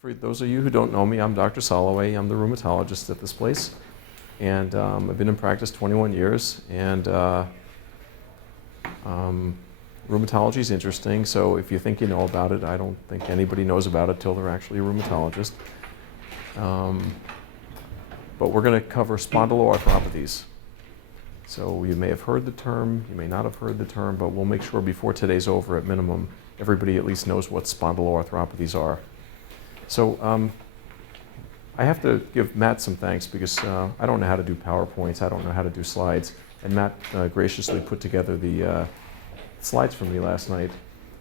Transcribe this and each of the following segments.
For those of you who don't know me, I'm Dr. Soloway. I'm the rheumatologist at this place. And I've been in practice 21 years. And rheumatology is interesting. So if you think you know about it, I don't think anybody knows about it till they're actually a rheumatologist. But we're going to cover spondyloarthropathies. So you may have heard the term, you may not have heard the term, but we'll make sure before today's over, at minimum, everybody at least knows what spondyloarthropathies are. So I have to give Matt some thanks because I don't know how to do PowerPoints, I don't know how to do slides, and Matt graciously put together the slides for me last night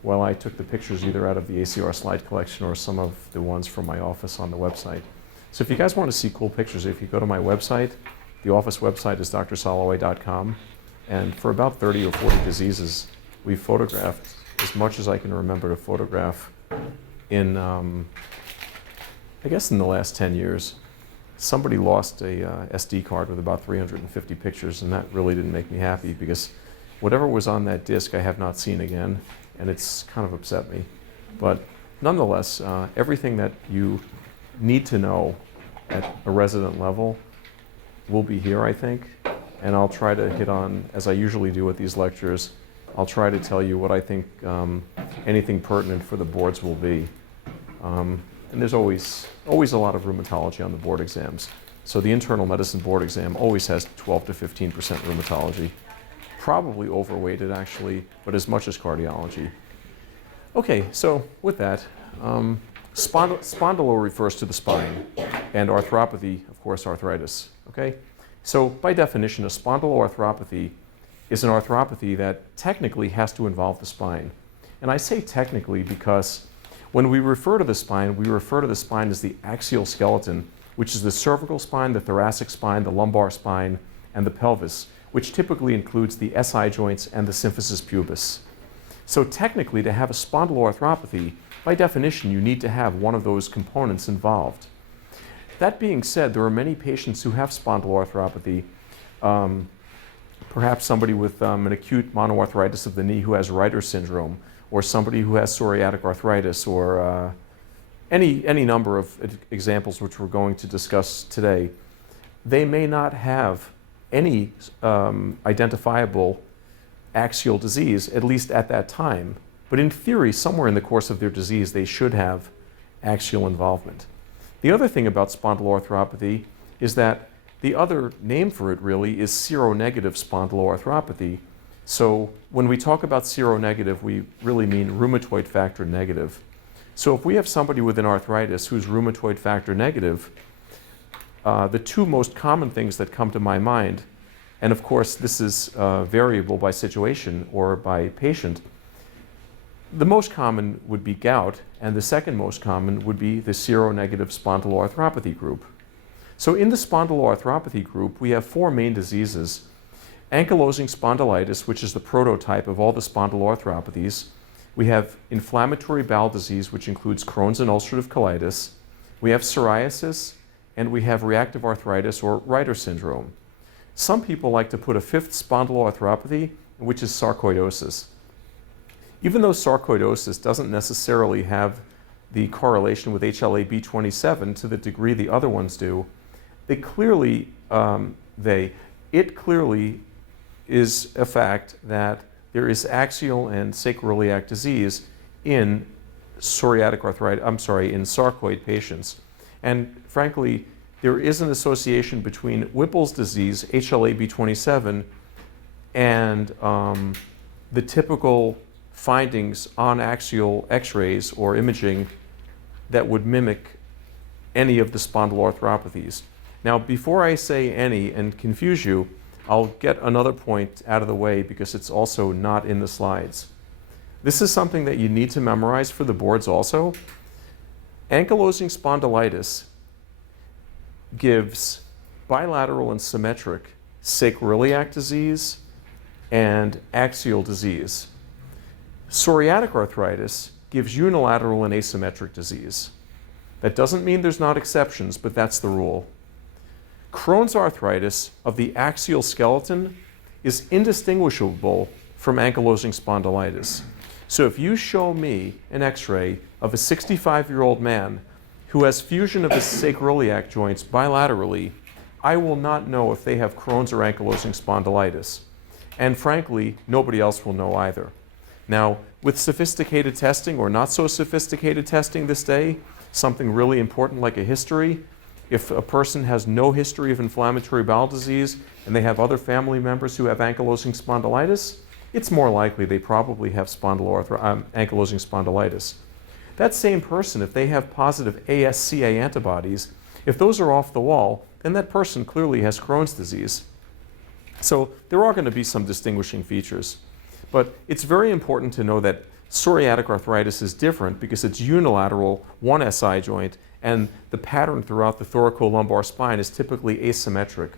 while I took the pictures either out of the ACR slide collection or some of the ones from my office on the website. So if you guys want to see cool pictures, if you go to my website, the office website is drsoloway.com, and for about 30 or 40 diseases, we've photographed as much as I can remember to photograph in, I guess in the last 10 years. Somebody lost a SD card with about 350 pictures, and that really didn't make me happy because whatever was on that disk I have not seen again, and it's kind of upset me. But nonetheless, everything that you need to know at a resident level will be here, I think, and I'll try to hit on, as I usually do with these lectures, I'll try to tell you what I think anything pertinent for the boards will be. And there's always a lot of rheumatology on the board exams. So the internal medicine board exam always has 12 to 15% rheumatology. Probably overweighted, actually, but as much as cardiology. Okay, so with that, spondylo refers to the spine, and arthropathy, of course, arthritis. Okay? So by definition, a spondyloarthropathy is an arthropathy that technically has to involve the spine. And I say technically because when we refer to the spine, we refer to the spine as the axial skeleton, which is the cervical spine, the thoracic spine, the lumbar spine, and the pelvis, which typically includes the SI joints and the symphysis pubis. So technically, to have a spondyloarthropathy, by definition, you need to have one of those components involved. That being said, there are many patients who have spondyloarthropathy, perhaps somebody with an acute monoarthritis of the knee who has Reiter syndrome, or somebody who has psoriatic arthritis, or any number of examples which we're going to discuss today. They may not have any identifiable axial disease, at least at that time, but in theory, somewhere in the course of their disease, they should have axial involvement. The other thing about spondyloarthropathy is that the other name for it really is seronegative spondyloarthropathy. So when we talk about seronegative, we really mean rheumatoid factor negative. So if we have somebody with an arthritis who's rheumatoid factor negative, the two most common things that come to my mind, and of course this is variable by situation or by patient, the most common would be gout, and the second most common would be the seronegative spondyloarthropathy group. So in the spondyloarthropathy group, we have four main diseases: ankylosing spondylitis, which is the prototype of all the spondyloarthropathies. We have inflammatory bowel disease, which includes Crohn's and ulcerative colitis. We have psoriasis, and we have reactive arthritis or Reiter syndrome. Some people like to put a fifth spondyloarthropathy, which is sarcoidosis. Even though sarcoidosis doesn't necessarily have the correlation with HLA-B27 to the degree the other ones do, it clearly is a fact that there is axial and sacroiliac disease in in sarcoid patients. And frankly, there is an association between Whipple's disease, HLA-B27, and the typical findings on axial x-rays or imaging that would mimic any of the spondyloarthropathies. Now, before I say any and confuse you, I'll get another point out of the way because it's also not in the slides. This is something that you need to memorize for the boards also. Ankylosing spondylitis gives bilateral and symmetric sacroiliac disease and axial disease. Psoriatic arthritis gives unilateral and asymmetric disease. That doesn't mean there's not exceptions, but that's the rule. Crohn's arthritis of the axial skeleton is indistinguishable from ankylosing spondylitis. So if you show me an x-ray of a 65-year-old man who has fusion of the sacroiliac joints bilaterally, I will not know if they have Crohn's or ankylosing spondylitis. And frankly, nobody else will know either. Now, with sophisticated testing or not so sophisticated testing this day, something really important like a history, if a person has no history of inflammatory bowel disease and they have other family members who have ankylosing spondylitis, it's more likely they probably have ankylosing spondylitis. That same person, if they have positive ASCA antibodies, if those are off the wall, then that person clearly has Crohn's disease. So there are going to be some distinguishing features. But it's very important to know that psoriatic arthritis is different because it's unilateral, one SI joint, and the pattern throughout the thoracolumbar spine is typically asymmetric.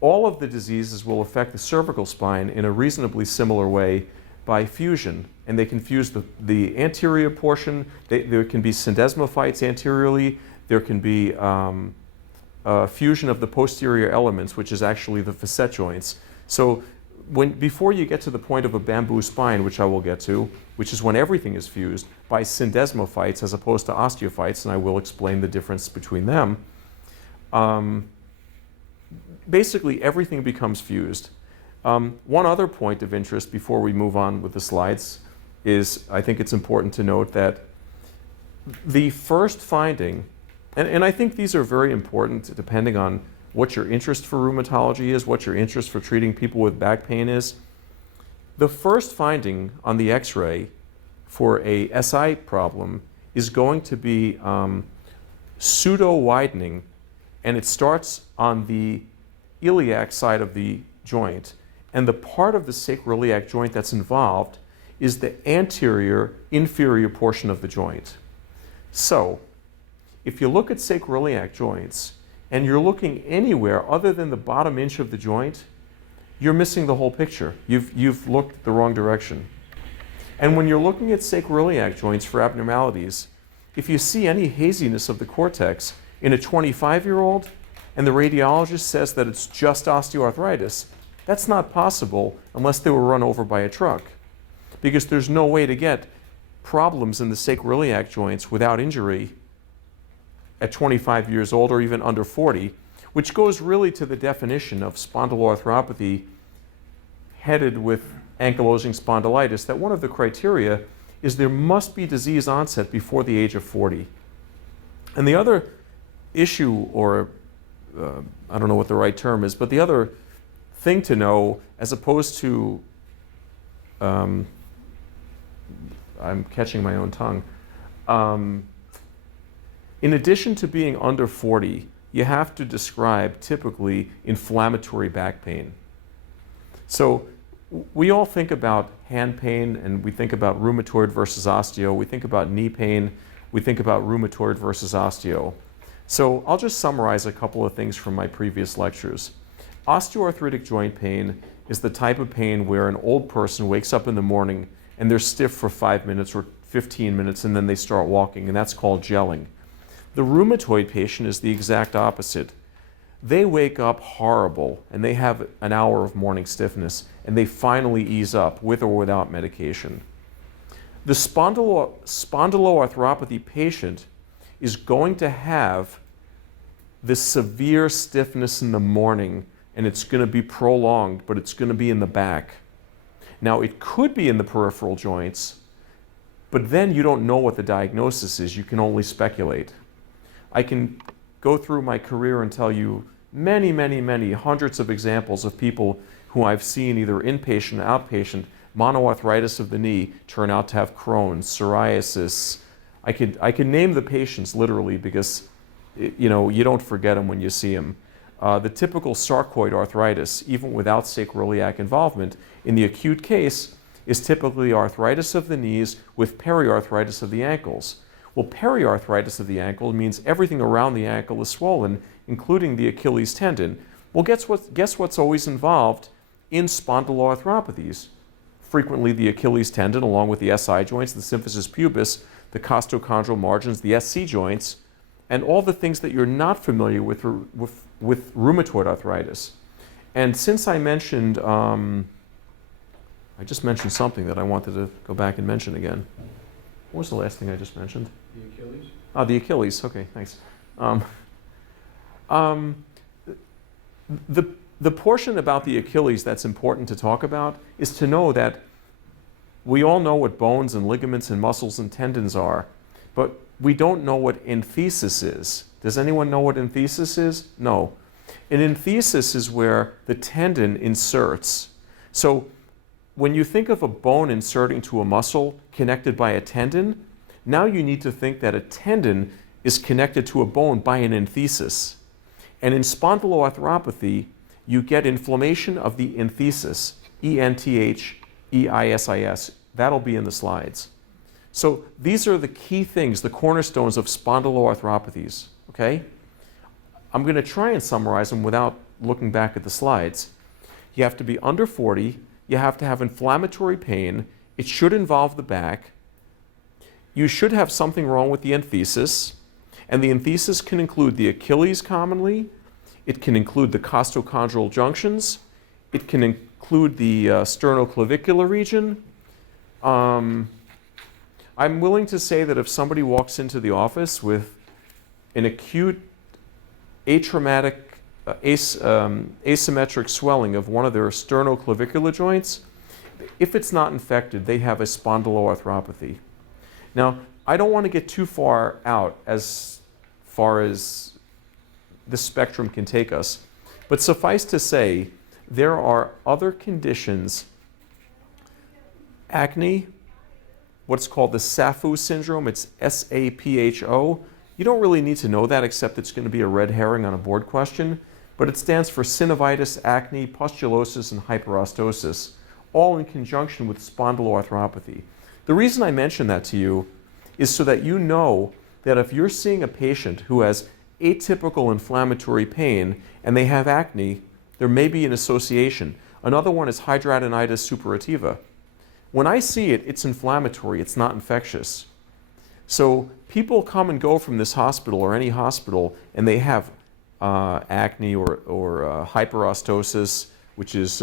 All of the diseases will affect the cervical spine in a reasonably similar way by fusion, and they can fuse the anterior portion. There can be syndesmophytes anteriorly. There can be fusion of the posterior elements, which is actually the facet joints. So before you get to the point of a bamboo spine, which I will get to, which is when everything is fused by syndesmophytes as opposed to osteophytes, and I will explain the difference between them, basically everything becomes fused. One other point of interest before we move on with the slides is I think it's important to note that the first finding, and I think these are very important depending on what your interest for rheumatology is, what your interest for treating people with back pain is. The first finding on the X-ray for a SI problem is going to be pseudo-widening, and it starts on the iliac side of the joint, and the part of the sacroiliac joint that's involved is the anterior inferior portion of the joint. So if you look at sacroiliac joints and you're looking anywhere other than the bottom inch of the joint, you're missing the whole picture. You've looked the wrong direction. And when you're looking at sacroiliac joints for abnormalities, if you see any haziness of the cortex in a 25-year-old and the radiologist says that it's just osteoarthritis, that's not possible unless they were run over by a truck, because there's no way to get problems in the sacroiliac joints without injury at 25 years old or even under 40, which goes really to the definition of spondyloarthropathy headed with ankylosing spondylitis, that one of the criteria is there must be disease onset before the age of 40. And the other issue, or I don't know what the right term is, but the other thing to know, as opposed to, I'm catching my own tongue, in addition to being under 40, you have to describe typically inflammatory back pain. So we all think about hand pain and we think about rheumatoid versus osteo. We think about knee pain. We think about rheumatoid versus osteo. So I'll just summarize a couple of things from my previous lectures. Osteoarthritic joint pain is the type of pain where an old person wakes up in the morning and they're stiff for 5 minutes or 15 minutes and then they start walking, and that's called gelling. The rheumatoid patient is the exact opposite. They wake up horrible and they have an hour of morning stiffness and they finally ease up with or without medication. The spondyloarthropathy patient is going to have this severe stiffness in the morning, and it's going to be prolonged, but it's going to be in the back. Now, it could be in the peripheral joints, but then you don't know what the diagnosis is. You can only speculate. I can go through my career and tell you many, many, many hundreds of examples of people who I've seen either inpatient, outpatient, monoarthritis of the knee turn out to have Crohn's, psoriasis. I could name the patients literally because you don't forget them when you see them. The typical sarcoid arthritis, even without sacroiliac involvement, in the acute case is typically arthritis of the knees with periarthritis of the ankles. Well, periarthritis of the ankle means everything around the ankle is swollen, including the Achilles tendon. Well, guess what's always involved in spondyloarthropathies? Frequently the Achilles tendon, along with the SI joints, the symphysis pubis, the costochondral margins, the SC joints, and all the things that you're not familiar with rheumatoid arthritis. And since I mentioned, I just mentioned something that I wanted to go back and mention again. What was the last thing I just mentioned? The Achilles? The Achilles. Okay, thanks. Um, um, the portion about the Achilles that's important to talk about is to know that we all know what bones and ligaments and muscles and tendons are, but we don't know what enthesis is. Does anyone know what enthesis is? No. An enthesis is where the tendon inserts. So when you think of a bone inserting to a muscle connected by a tendon, now you need to think that a tendon is connected to a bone by an enthesis. And in spondyloarthropathy, you get inflammation of the enthesis, E-N-T-H-E-I-S-I-S. That'll be in the slides. So these are the key things, the cornerstones of spondyloarthropathies, okay? I'm going to try and summarize them without looking back at the slides. You have to be under 40. You have to have inflammatory pain. It should involve the back. You should have something wrong with the enthesis. And the enthesis can include the Achilles commonly. It can include the costochondral junctions. It can include the sternoclavicular region. I'm willing to say that if somebody walks into the office with an acute atraumatic asymmetric swelling of one of their sternoclavicular joints, if it's not infected, they have a spondyloarthropathy. Now, I don't want to get too far as the spectrum can take us, but suffice to say, there are other conditions, acne, what's called the SAPHO syndrome, it's S-A-P-H-O. You don't really need to know that except it's going to be a red herring on a board question, but it stands for synovitis, acne, pustulosis, and hyperostosis, all in conjunction with spondyloarthropathy. The reason I mention that to you is so that you know that if you're seeing a patient who has atypical inflammatory pain and they have acne, there may be an association. Another one is hidradenitis suppurativa. When I see it, it's inflammatory, it's not infectious. So people come and go from this hospital or any hospital and they have acne or hyperostosis, which is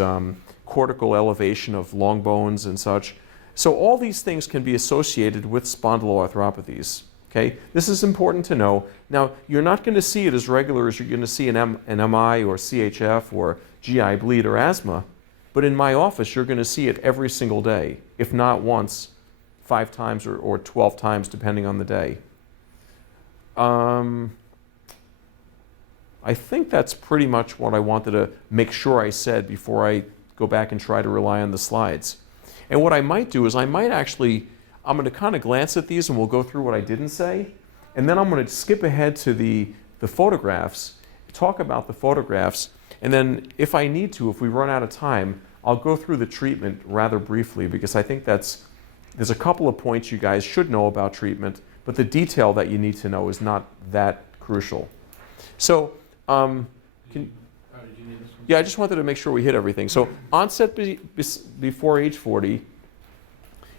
cortical elevation of long bones and such. So all these things can be associated with spondyloarthropathies. Okay? This is important to know. Now, you're not going to see it as regular as you're going to see an MI or CHF or GI bleed or asthma, but in my office, you're going to see it every single day, if not once, 5 times or 12 times, depending on the day. I think that's pretty much what I wanted to make sure I said before I go back and try to rely on the slides. And what I might do is I'm going to kind of glance at these and we'll go through what I didn't say. And then I'm going to skip ahead to the photographs, talk about the photographs, and then if I need to, if we run out of time, I'll go through the treatment rather briefly because I think there's a couple of points you guys should know about treatment, but the detail that you need to know is not that crucial. So, yeah, I just wanted to make sure we hit everything. So, onset before age 40,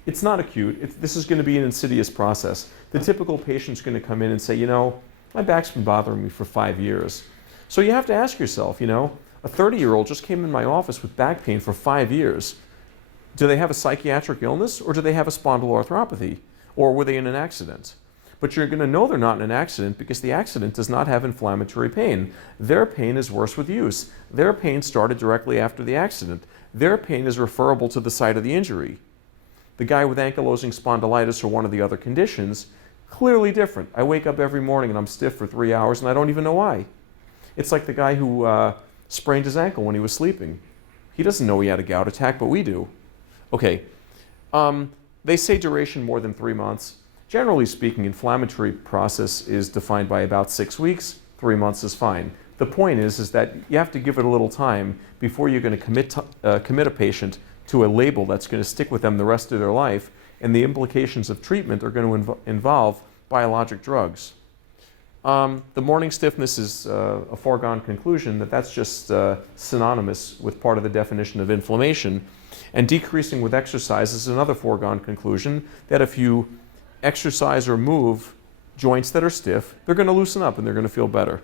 it's not acute. This is going to be an insidious process. The typical patient's going to come in and say, you know, my back's been bothering me for 5 years. So you have to ask yourself, you know, a 30-year-old just came in my office with back pain for 5 years. Do they have a psychiatric illness or do they have a spondyloarthropathy? Or were they in an accident? But you're going to know they're not in an accident because the accident does not have inflammatory pain. Their pain is worse with use. Their pain started directly after the accident. Their pain is referable to the site of the injury. The guy with ankylosing spondylitis or one of the other conditions, clearly different. I wake up every morning and I'm stiff for 3 hours and I don't even know why. It's like the guy who sprained his ankle when he was sleeping. He doesn't know he had a gout attack, but we do. Okay, they say duration more than 3 months. Generally speaking, inflammatory process is defined by about 6 weeks. 3 months is fine. The point is that you have to give it a little time before you're going to commit a patient to a label that's going to stick with them the rest of their life, and the implications of treatment are going to involve biologic drugs. The morning stiffness is a foregone conclusion that's just synonymous with part of the definition of inflammation. And decreasing with exercise is another foregone conclusion that if you exercise or move joints that are stiff, they're going to loosen up and they're going to feel better.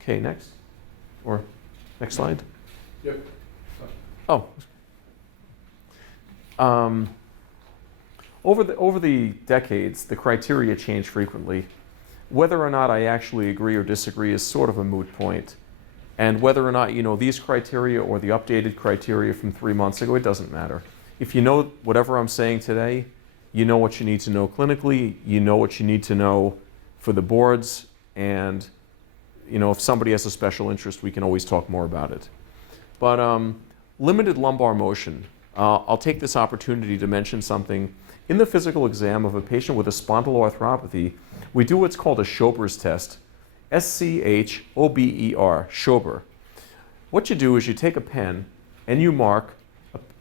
Okay, next. Or next slide. Yep. Oh. Over the decades, the criteria changed frequently. whether or not I actually agree or disagree is sort of a moot point. And whether or not you know these criteria or the updated criteria from 3 months ago, it doesn't matter. If you know whatever I'm saying today, you know what you need to know clinically, you know what you need to know for the boards, and you know, if somebody has a special interest, we can always talk more about it. But limited lumbar motion. I'll take this opportunity to mention something. In the physical exam of a patient with a spondyloarthropathy, we do what's called a Schober's test. S-C-H-O-B-E-R, Schober. What you do is you take a pen and you mark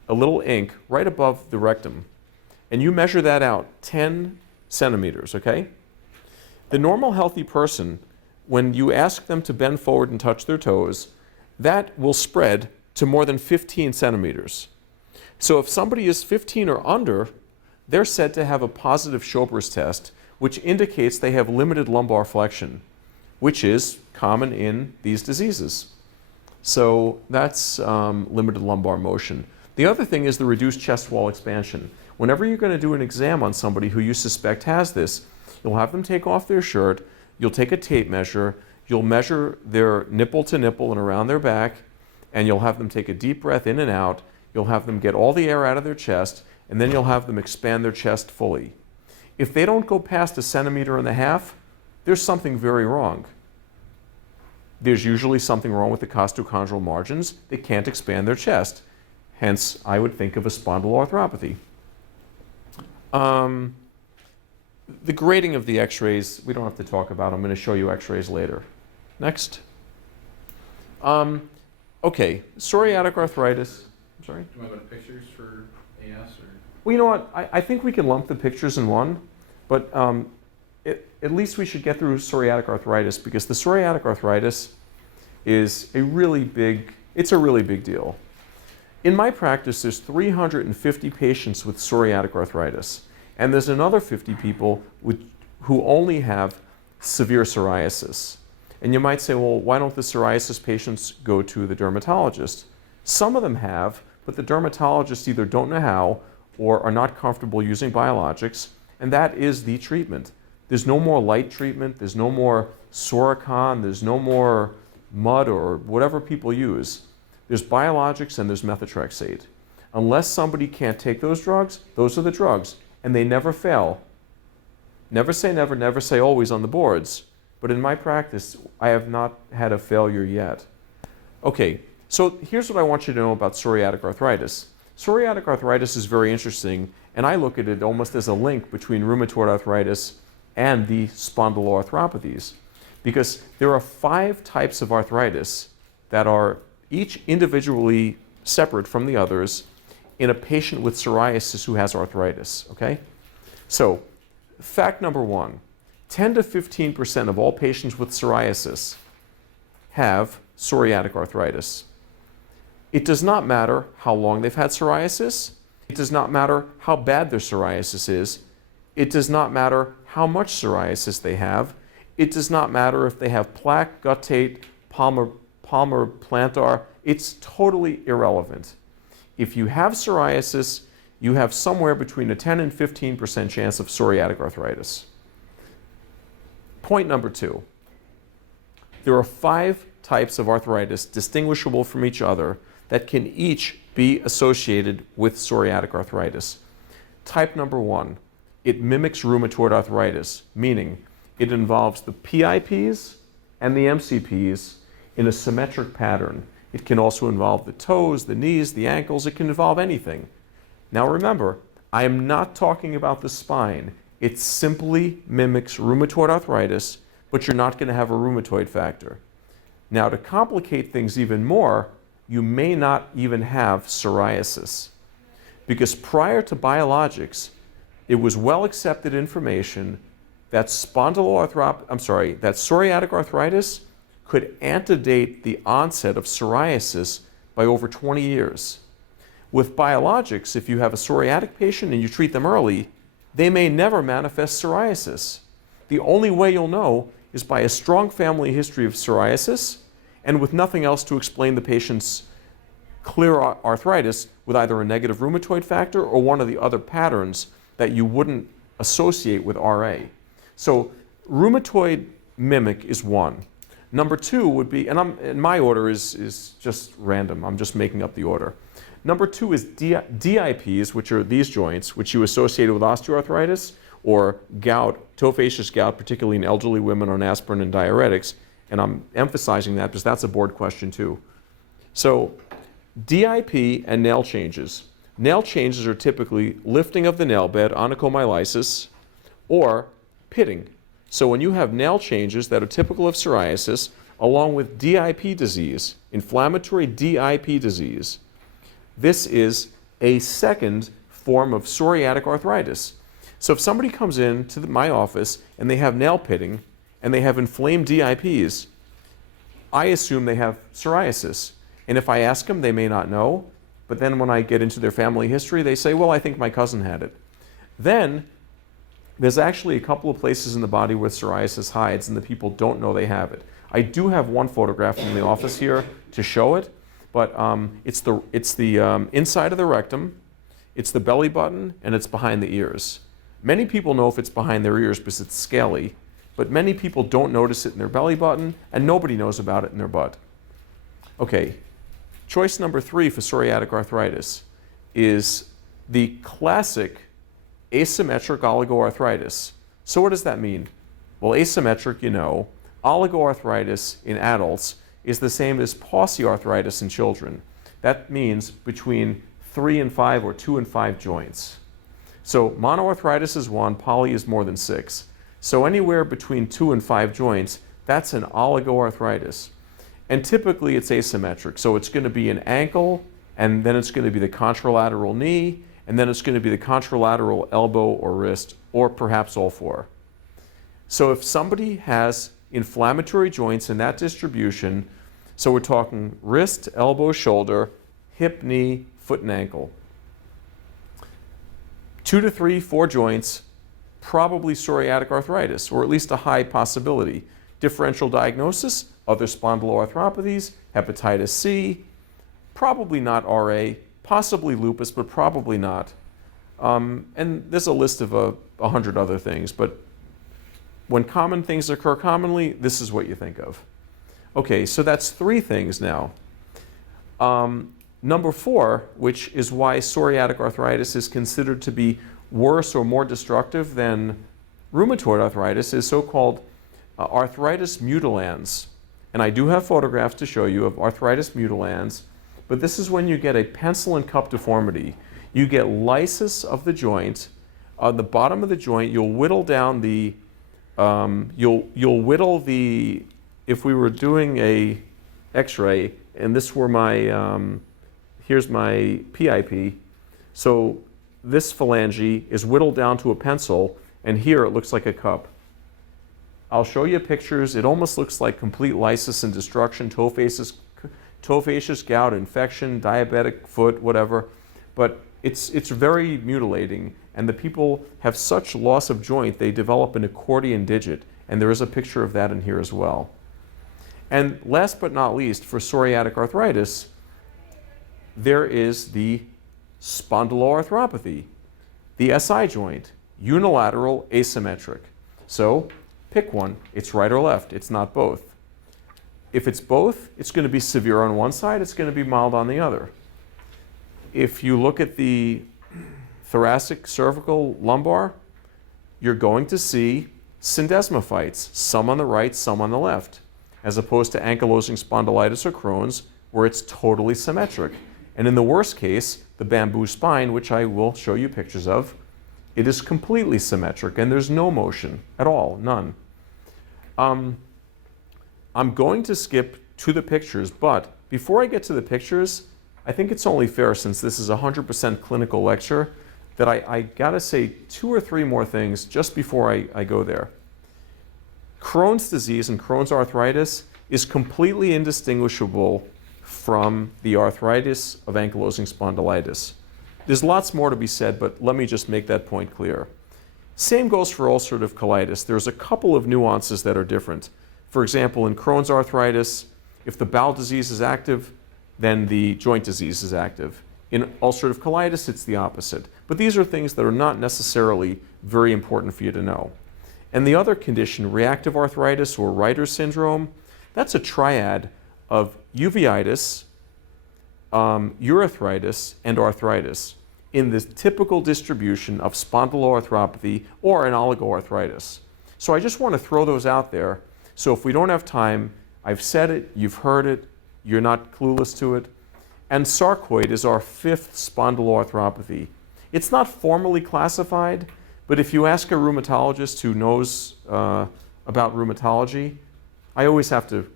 a little ink right above the rectum, and you measure that out 10 centimeters, okay? The normal healthy person, when you ask them to bend forward and touch their toes, that will spread to more than 15 centimeters. So if somebody is 15 or under, they're said to have a positive Schober's test, which indicates they have limited lumbar flexion, which is common in these diseases. So that's limited lumbar motion. The other thing is the reduced chest wall expansion. Whenever you're going to do an exam on somebody who you suspect has this, you'll have them take off their shirt, you'll take a tape measure, you'll measure their nipple to nipple and around their back, and you'll have them take a deep breath in and out, you'll have them get all the air out of their chest, and then you'll have them expand their chest fully. If they don't go past 1.5 centimeters, there's something very wrong. There's usually something wrong with the costochondral margins. They can't expand their chest. Hence, I would think of a spondyloarthropathy. The grading of the x-rays, we don't have to talk about. I'm going to show you x-rays later. Next. Okay, psoriatic arthritis. I'm sorry? Do you want to go to pictures for AS? Or? Well, you know what? I think we can lump the pictures in one, but at least we should get through psoriatic arthritis, because the psoriatic arthritis is a really big deal. In my practice, there's 350 patients with psoriatic arthritis, and there's another 50 people who only have severe psoriasis. And you might say, well, why don't the psoriasis patients go to the dermatologist? Some of them have, but the dermatologists either don't know how or are not comfortable using biologics, and that is the treatment. There's no more light treatment, there's no more Soricon, there's no more mud or whatever people use. There's biologics and there's methotrexate. Unless somebody can't take those drugs, those are the drugs, and they never fail. Never say never, never say always on the boards, but in my practice, I have not had a failure yet. Okay, so here's what I want you to know about psoriatic arthritis. Psoriatic arthritis is very interesting, and I look at it almost as a link between rheumatoid arthritis and the spondyloarthropathies, because there are 5 types of arthritis that are each individually separate from the others in a patient with psoriasis who has arthritis, okay? So, fact number 1, 10 to 15% of all patients with psoriasis have psoriatic arthritis. It does not matter how long they've had psoriasis. It does not matter how bad their psoriasis is. It does not matter how much psoriasis they have. It does not matter if they have plaque, guttate, palmar plantar. It's totally irrelevant. If you have psoriasis, you have somewhere between a 10 and 15% chance of psoriatic arthritis. Point number 2. There are 5 types of arthritis distinguishable from each other that can each be associated with psoriatic arthritis. Type number 1, it mimics rheumatoid arthritis, meaning it involves the PIPs and the MCPs in a symmetric pattern. It can also involve the toes, the knees, the ankles. It can involve anything. Now remember, I am not talking about the spine. It simply mimics rheumatoid arthritis, but you're not going to have a rheumatoid factor. Now, to complicate things even more, you may not even have psoriasis, because prior to biologics, it was well accepted information that psoriatic arthritis could antedate the onset of psoriasis by over 20 years. With biologics, if you have a psoriatic patient and you treat them early, they may never manifest psoriasis. The only way you'll know is by a strong family history of psoriasis and with nothing else to explain the patient's clear arthritis with either a negative rheumatoid factor or one of the other patterns that you wouldn't associate with RA. So Rheumatoid mimic is one. Number two would be, and my order is just random. I'm just making up the order. Number two is DIPs, which are these joints, which you associate with osteoarthritis or gout, tophaceous gout, particularly in elderly women on aspirin and diuretics. And I'm emphasizing that because that's a board question too. So DIP and nail changes. Nail changes are typically lifting of the nail bed, onychomyelitis, or pitting. So when you have nail changes that are typical of psoriasis, along with DIP disease, inflammatory DIP disease, this is a second form of psoriatic arthritis. So if somebody comes into my office and they have nail pitting and they have inflamed DIPs, I assume they have psoriasis. And if I ask them, they may not know. But then when I get into their family history, they say, well, I think my cousin had it. Then there's actually a couple of places in the body where psoriasis hides and the people don't know they have it. I do have one photograph in the office here to show it, but it's the inside of the rectum, it's the belly button, and it's behind the ears. Many people know if it's behind their ears because it's scaly, but many people don't notice it in their belly button, and nobody knows about it in their butt. Okay, choice number 3 for psoriatic arthritis is the classic asymmetric oligoarthritis. So what does that mean? Well, asymmetric, you know. Oligoarthritis in adults is the same as pauciarthritis in children. That means between 3 and 5 or 2 and 5 joints. So monoarthritis is 1, poly is more than 6. So anywhere between 2 and 5 joints, that's an oligoarthritis. And typically it's asymmetric. So it's going to be an ankle, and then it's going to be the contralateral knee, and then it's going to be the contralateral elbow or wrist, or perhaps all 4. So if somebody has inflammatory joints in that distribution, so we're talking wrist, elbow, shoulder, hip, knee, foot, and ankle. 2 to 3, 4 joints, probably psoriatic arthritis, or at least a high possibility. Differential diagnosis, other spondyloarthropathies, hepatitis C, probably not RA, possibly lupus, but probably not. And there's a list of 100 other things, but when common things occur commonly, this is what you think of. Okay, so that's 3 things now. Number 4, which is why psoriatic arthritis is considered to be worse or more destructive than rheumatoid arthritis, is so-called arthritis mutilans. And I do have photographs to show you of arthritis mutilans, but this is when you get a pencil and cup deformity. You get lysis of the joint. On the bottom of the joint, you'll whittle down the, you'll whittle the, if we were doing a x-ray, and this were my, here's my PIP. So this phalange is whittled down to a pencil, and here it looks like a cup. I'll show you pictures. It almost looks like complete lysis and destruction, tophaceous gout, infection, diabetic foot, whatever. But it's very mutilating, and the people have such loss of joint, they develop an accordion digit, and there is a picture of that in here as well. And last but not least, for psoriatic arthritis, there is the Spondyloarthropathy, the SI joint, unilateral asymmetric. So pick one. It's right or left. It's not both. If it's both, it's going to be severe on one side. It's going to be mild on the other. If you look at the thoracic, cervical, lumbar, you're going to see syndesmophytes, some on the right, some on the left, as opposed to ankylosing spondylitis or Crohn's, where it's totally symmetric. And in the worst case, the bamboo spine, which I will show you pictures of, it is completely symmetric and there's no motion at all, none. I'm going to skip to the pictures, but before I get to the pictures, I think it's only fair, since this is a 100% clinical lecture, that I gotta say 2 or 3 more things just before I go there. Crohn's disease and Crohn's arthritis is completely indistinguishable from the arthritis of ankylosing spondylitis. There's lots more to be said, but let me just make that point clear. Same goes for ulcerative colitis. There's a couple of nuances that are different. For example, in Crohn's arthritis, if the bowel disease is active, then the joint disease is active. In ulcerative colitis, it's the opposite. But these are things that are not necessarily very important for you to know. And the other condition, reactive arthritis or Reiter syndrome, that's a triad of uveitis, urethritis, and arthritis in the typical distribution of spondyloarthropathy or an oligoarthritis. So I just want to throw those out there. So if we don't have time, I've said it, you've heard it, you're not clueless to it. And sarcoid is our fifth spondyloarthropathy. It's not formally classified, but if you ask a rheumatologist who knows about rheumatology, I always have to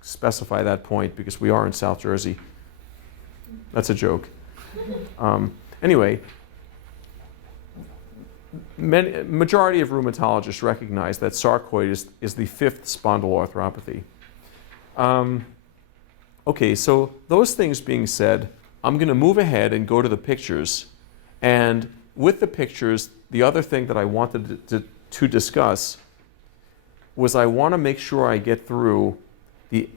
specify that point because we are in South Jersey. That's a joke. Anyway, majority of rheumatologists recognize that sarcoid is the fifth spondyloarthropathy. Okay, so those things being said, I'm going to move ahead and go to the pictures. And with the pictures, the other thing that I wanted to discuss was I want to make sure I get through the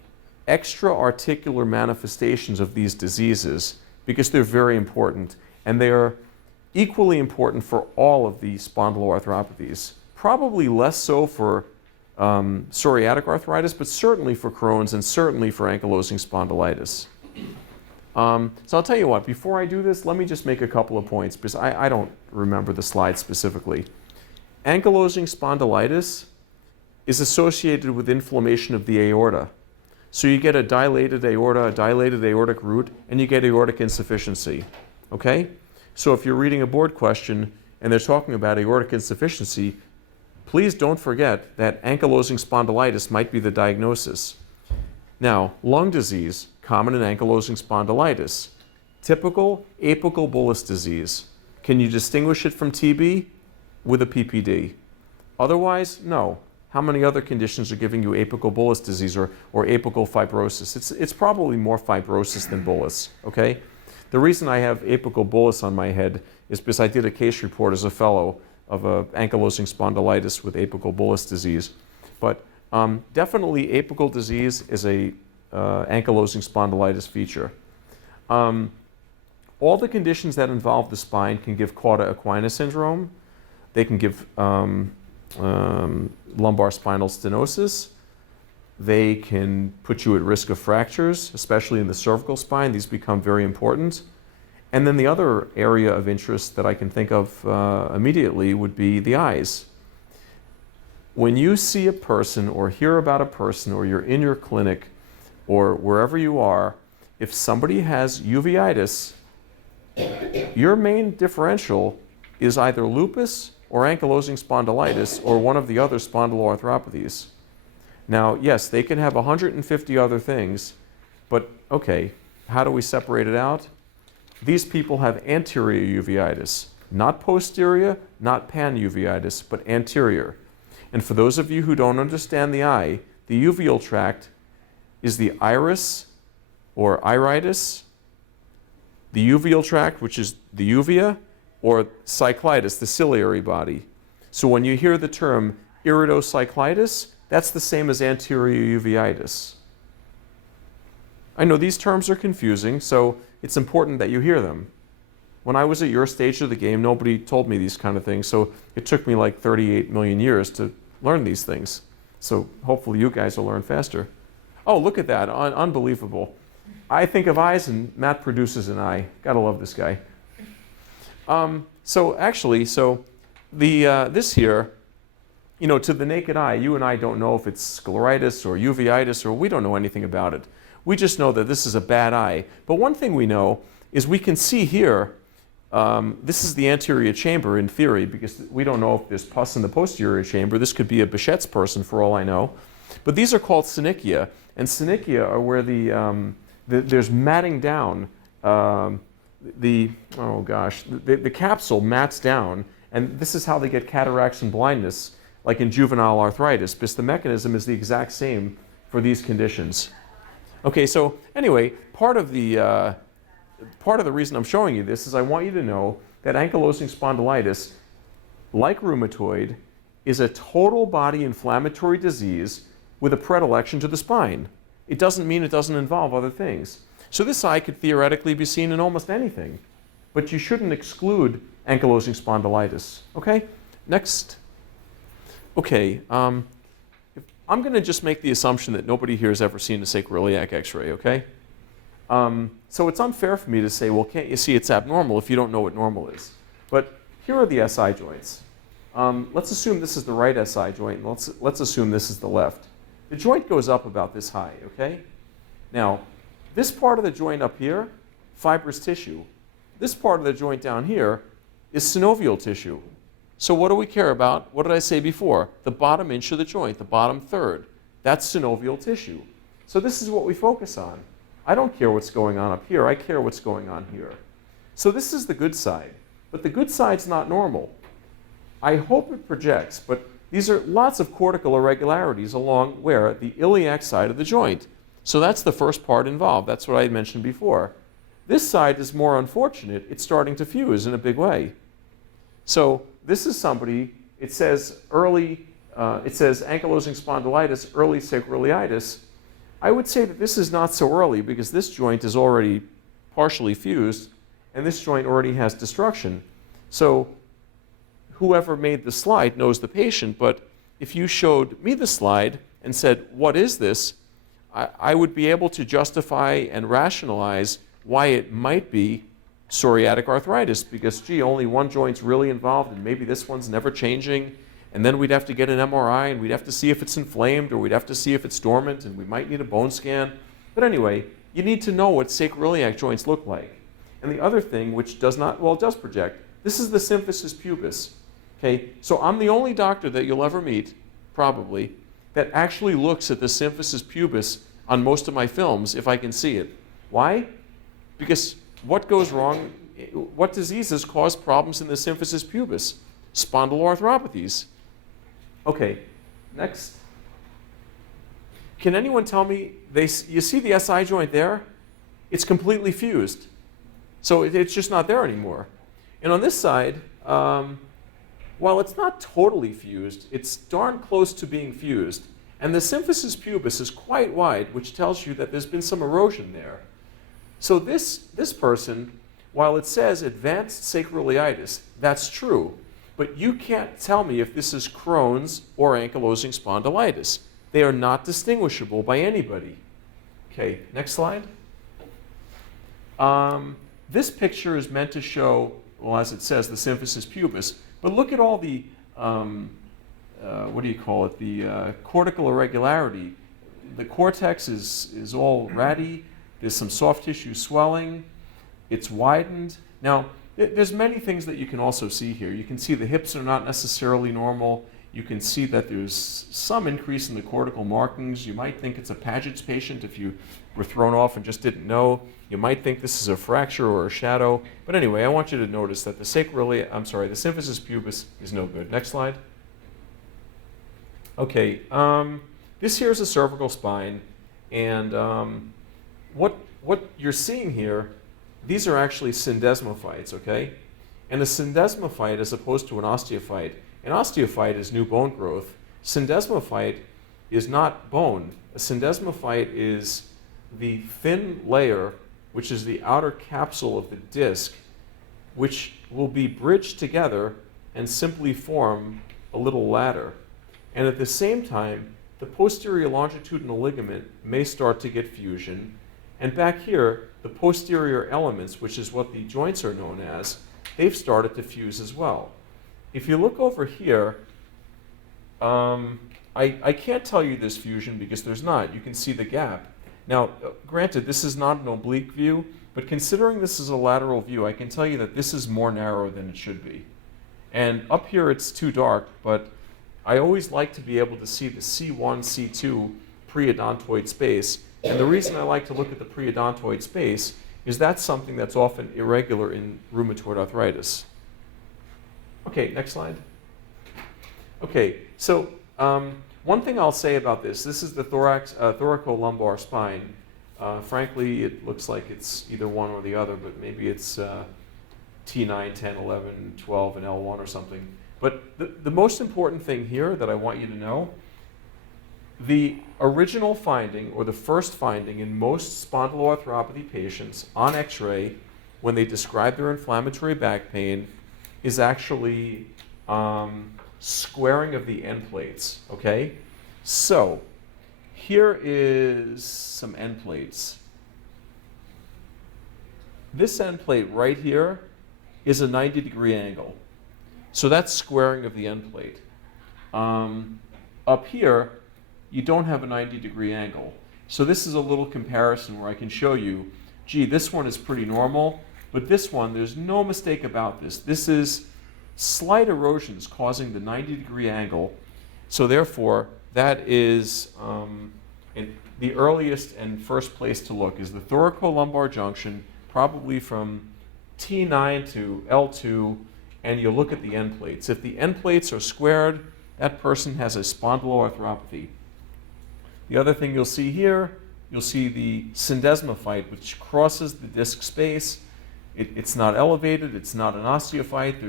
extra-articular manifestations of these diseases because they're very important. And they are equally important for all of the spondyloarthropathies. Probably less so for psoriatic arthritis, but certainly for Crohn's and certainly for ankylosing spondylitis. So I'll tell you what, before I do this, let me just make a couple of points because I don't remember the slide specifically. Ankylosing spondylitis is associated with inflammation of the aorta. So you get a dilated aorta, a dilated aortic root, and you get aortic insufficiency. Okay? So if you're reading a board question and they're talking about aortic insufficiency, please don't forget that ankylosing spondylitis might be the diagnosis. Now, lung disease, common in ankylosing spondylitis. Typical apical bullous disease. Can you distinguish it from TB? With a PPD. Otherwise, no. How many other conditions are giving you apical bullous disease or apical fibrosis? It's probably more fibrosis than bullous, okay? The reason I have apical bullous on my head is because I did a case report as a fellow of ankylosing spondylitis with apical bullous disease. But definitely apical disease is a ankylosing spondylitis feature. All the conditions that involve the spine can give cauda equina syndrome. They can give lumbar spinal stenosis. They can put you at risk of fractures, especially in the cervical spine. These become very important. And then the other area of interest that I can think of immediately would be the eyes. When you see a person or hear about a person or you're in your clinic or wherever you are, if somebody has uveitis, your main differential is either lupus or ankylosing spondylitis or one of the other spondyloarthropathies. Now, yes, they can have 150 other things, but okay, how do we separate it out? These people have anterior uveitis, not posterior, not panuveitis, but anterior. And for those of you who don't understand the eye, the uveal tract is the iris or iritis, the uveal tract, which is the uvea, or cyclitis, the ciliary body. So when you hear the term iridocyclitis, that's the same as anterior uveitis. I know these terms are confusing, so it's important that you hear them. When I was at your stage of the game, nobody told me these kind of things, so it took me like 38 million years to learn these things. So hopefully you guys will learn faster. Oh, look at that, unbelievable. I think of eyes and Matt produces an eye. Gotta love this guy. This here, you know, to the naked eye, you and I don't know if it's scleritis or uveitis or we don't know anything about it. We just know that this is a bad eye. But one thing we know is we can see here, this is the anterior chamber in theory because we don't know if there's pus in the posterior chamber. This could be a Behçet's person for all I know. But these are called synechiae. And synechiae are where there's matting down. The capsule mats down. And this is how they get cataracts and blindness, like in juvenile arthritis, because the mechanism is the exact same for these conditions. Okay, so anyway, part of the reason I'm showing you this is I want you to know that ankylosing spondylitis, like rheumatoid, is a total body inflammatory disease with a predilection to the spine. It doesn't mean it doesn't involve other things. So this eye could theoretically be seen in almost anything, but you shouldn't exclude ankylosing spondylitis. Okay, next. Okay, I'm going to just make the assumption that nobody here has ever seen a sacroiliac X-ray, okay? So it's unfair for me to say, well, can't you see it's abnormal if you don't know what normal is? But here are the SI joints. Let's assume this is the right SI joint, and let's assume this is the left. The joint goes up about this high, okay? Now, this part of the joint up here, fibrous tissue. This part of the joint down here is synovial tissue. So what do we care about? What did I say before? The bottom inch of the joint, the bottom third. That's synovial tissue. So this is what we focus on. I don't care what's going on up here. I care what's going on here. So this is the good side. But the good side's not normal. I hope it projects, but these are lots of cortical irregularities along where? The iliac side of the joint. So that's the first part involved. That's what I had mentioned before. This side is more unfortunate. It's starting to fuse in a big way. So this is somebody, it says ankylosing spondylitis, early sacroiliitis. I would say that this is not so early because this joint is already partially fused and this joint already has destruction. So whoever made the slide knows the patient, but if you showed me the slide and said, what is this? I would be able to justify and rationalize why it might be psoriatic arthritis because, gee, only one joint's really involved and maybe this one's never changing. And then we'd have to get an MRI and we'd have to see if it's inflamed or we'd have to see if it's dormant and we might need a bone scan. But anyway, you need to know what sacroiliac joints look like. And the other thing, which does not, well, it does project, this is the symphysis pubis. Okay, so I'm the only doctor that you'll ever meet, probably, that actually looks at the symphysis pubis on most of my films if I can see it. Why? Because what goes wrong, what diseases cause problems in the symphysis pubis? Spondyloarthropathies. Okay, next. Can anyone tell me, you see the SI joint there? It's completely fused. So it's just not there anymore. And on this side, while it's not totally fused, it's darn close to being fused. And the symphysis pubis is quite wide, which tells you that there's been some erosion there. So this person, while it says advanced sacroiliitis, that's true. But you can't tell me if this is Crohn's or ankylosing spondylitis. They are not distinguishable by anybody. Okay, next slide. This picture is meant to show, well, as it says, the symphysis pubis. But look at all the, what do you call it, the cortical irregularity. The cortex is all ratty. There's some soft tissue swelling. It's widened. Now, there's many things that you can also see here. You can see the hips are not necessarily normal. You can see that there's some increase in the cortical markings. You might think it's a Paget's patient if you were thrown off and just didn't know. You might think this is a fracture or a shadow. But anyway, I want you to notice that the symphysis pubis is no good. Next slide. Okay, this here is a cervical spine. And what you're seeing here, these are actually syndesmophytes, okay? And a syndesmophyte as opposed to an osteophyte. An osteophyte is new bone growth. Syndesmophyte is not bone. A syndesmophyte is the thin layer, which is the outer capsule of the disc, which will be bridged together and simply form a little ladder. And at the same time, the posterior longitudinal ligament may start to get fusion. And back here, the posterior elements, which is what the joints are known as, they've started to fuse as well. If you look over here, I can't tell you this fusion because there's not. You can see the gap. Now, granted, this is not an oblique view, but considering this is a lateral view, I can tell you that this is more narrow than it should be. And up here it's too dark, but I always like to be able to see the C1, C2 periodontoid space. And the reason I like to look at the periodontoid space is that's something that's often irregular in rheumatoid arthritis. Okay, next slide. Okay, so one thing I'll say about this is the thoracolumbar spine. Frankly, it looks like it's either one or the other, but maybe it's T9, 10, 11, 12, and L1 or something. But the most important thing here that I want you to know, the original finding, or the first finding in most spondyloarthropathy patients on X-ray when they describe their inflammatory back pain is actually squaring of the end plates, okay? So here is some end plates. This end plate right here is a 90-degree angle. So that's squaring of the end plate. Up here, you don't have a 90-degree angle. So this is a little comparison where I can show you, gee, this one is pretty normal, but this one, there's no mistake about this. This is slight erosions causing the 90-degree angle. So therefore, that is the earliest and first place to look is the thoracolumbar junction, probably from T9 to L2, and you look at the end plates. If the end plates are squared, that person has a spondyloarthropathy. The other thing you'll see here, you'll see the syndesmophyte, which crosses the disc space. It's not elevated, it's not an osteophyte.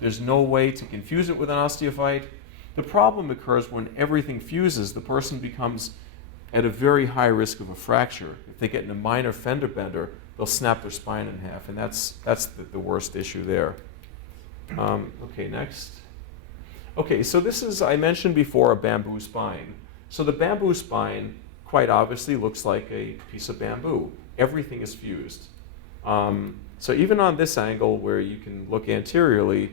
There's no way to confuse it with an osteophyte. The problem occurs when everything fuses, the person becomes at a very high risk of a fracture. If they get in a minor fender bender, they'll snap their spine in half, and that's the worst issue there. Okay, next. Okay, so this is, I mentioned before, a bamboo spine. So the bamboo spine quite obviously looks like a piece of bamboo. Everything is fused. So even on this angle where you can look anteriorly,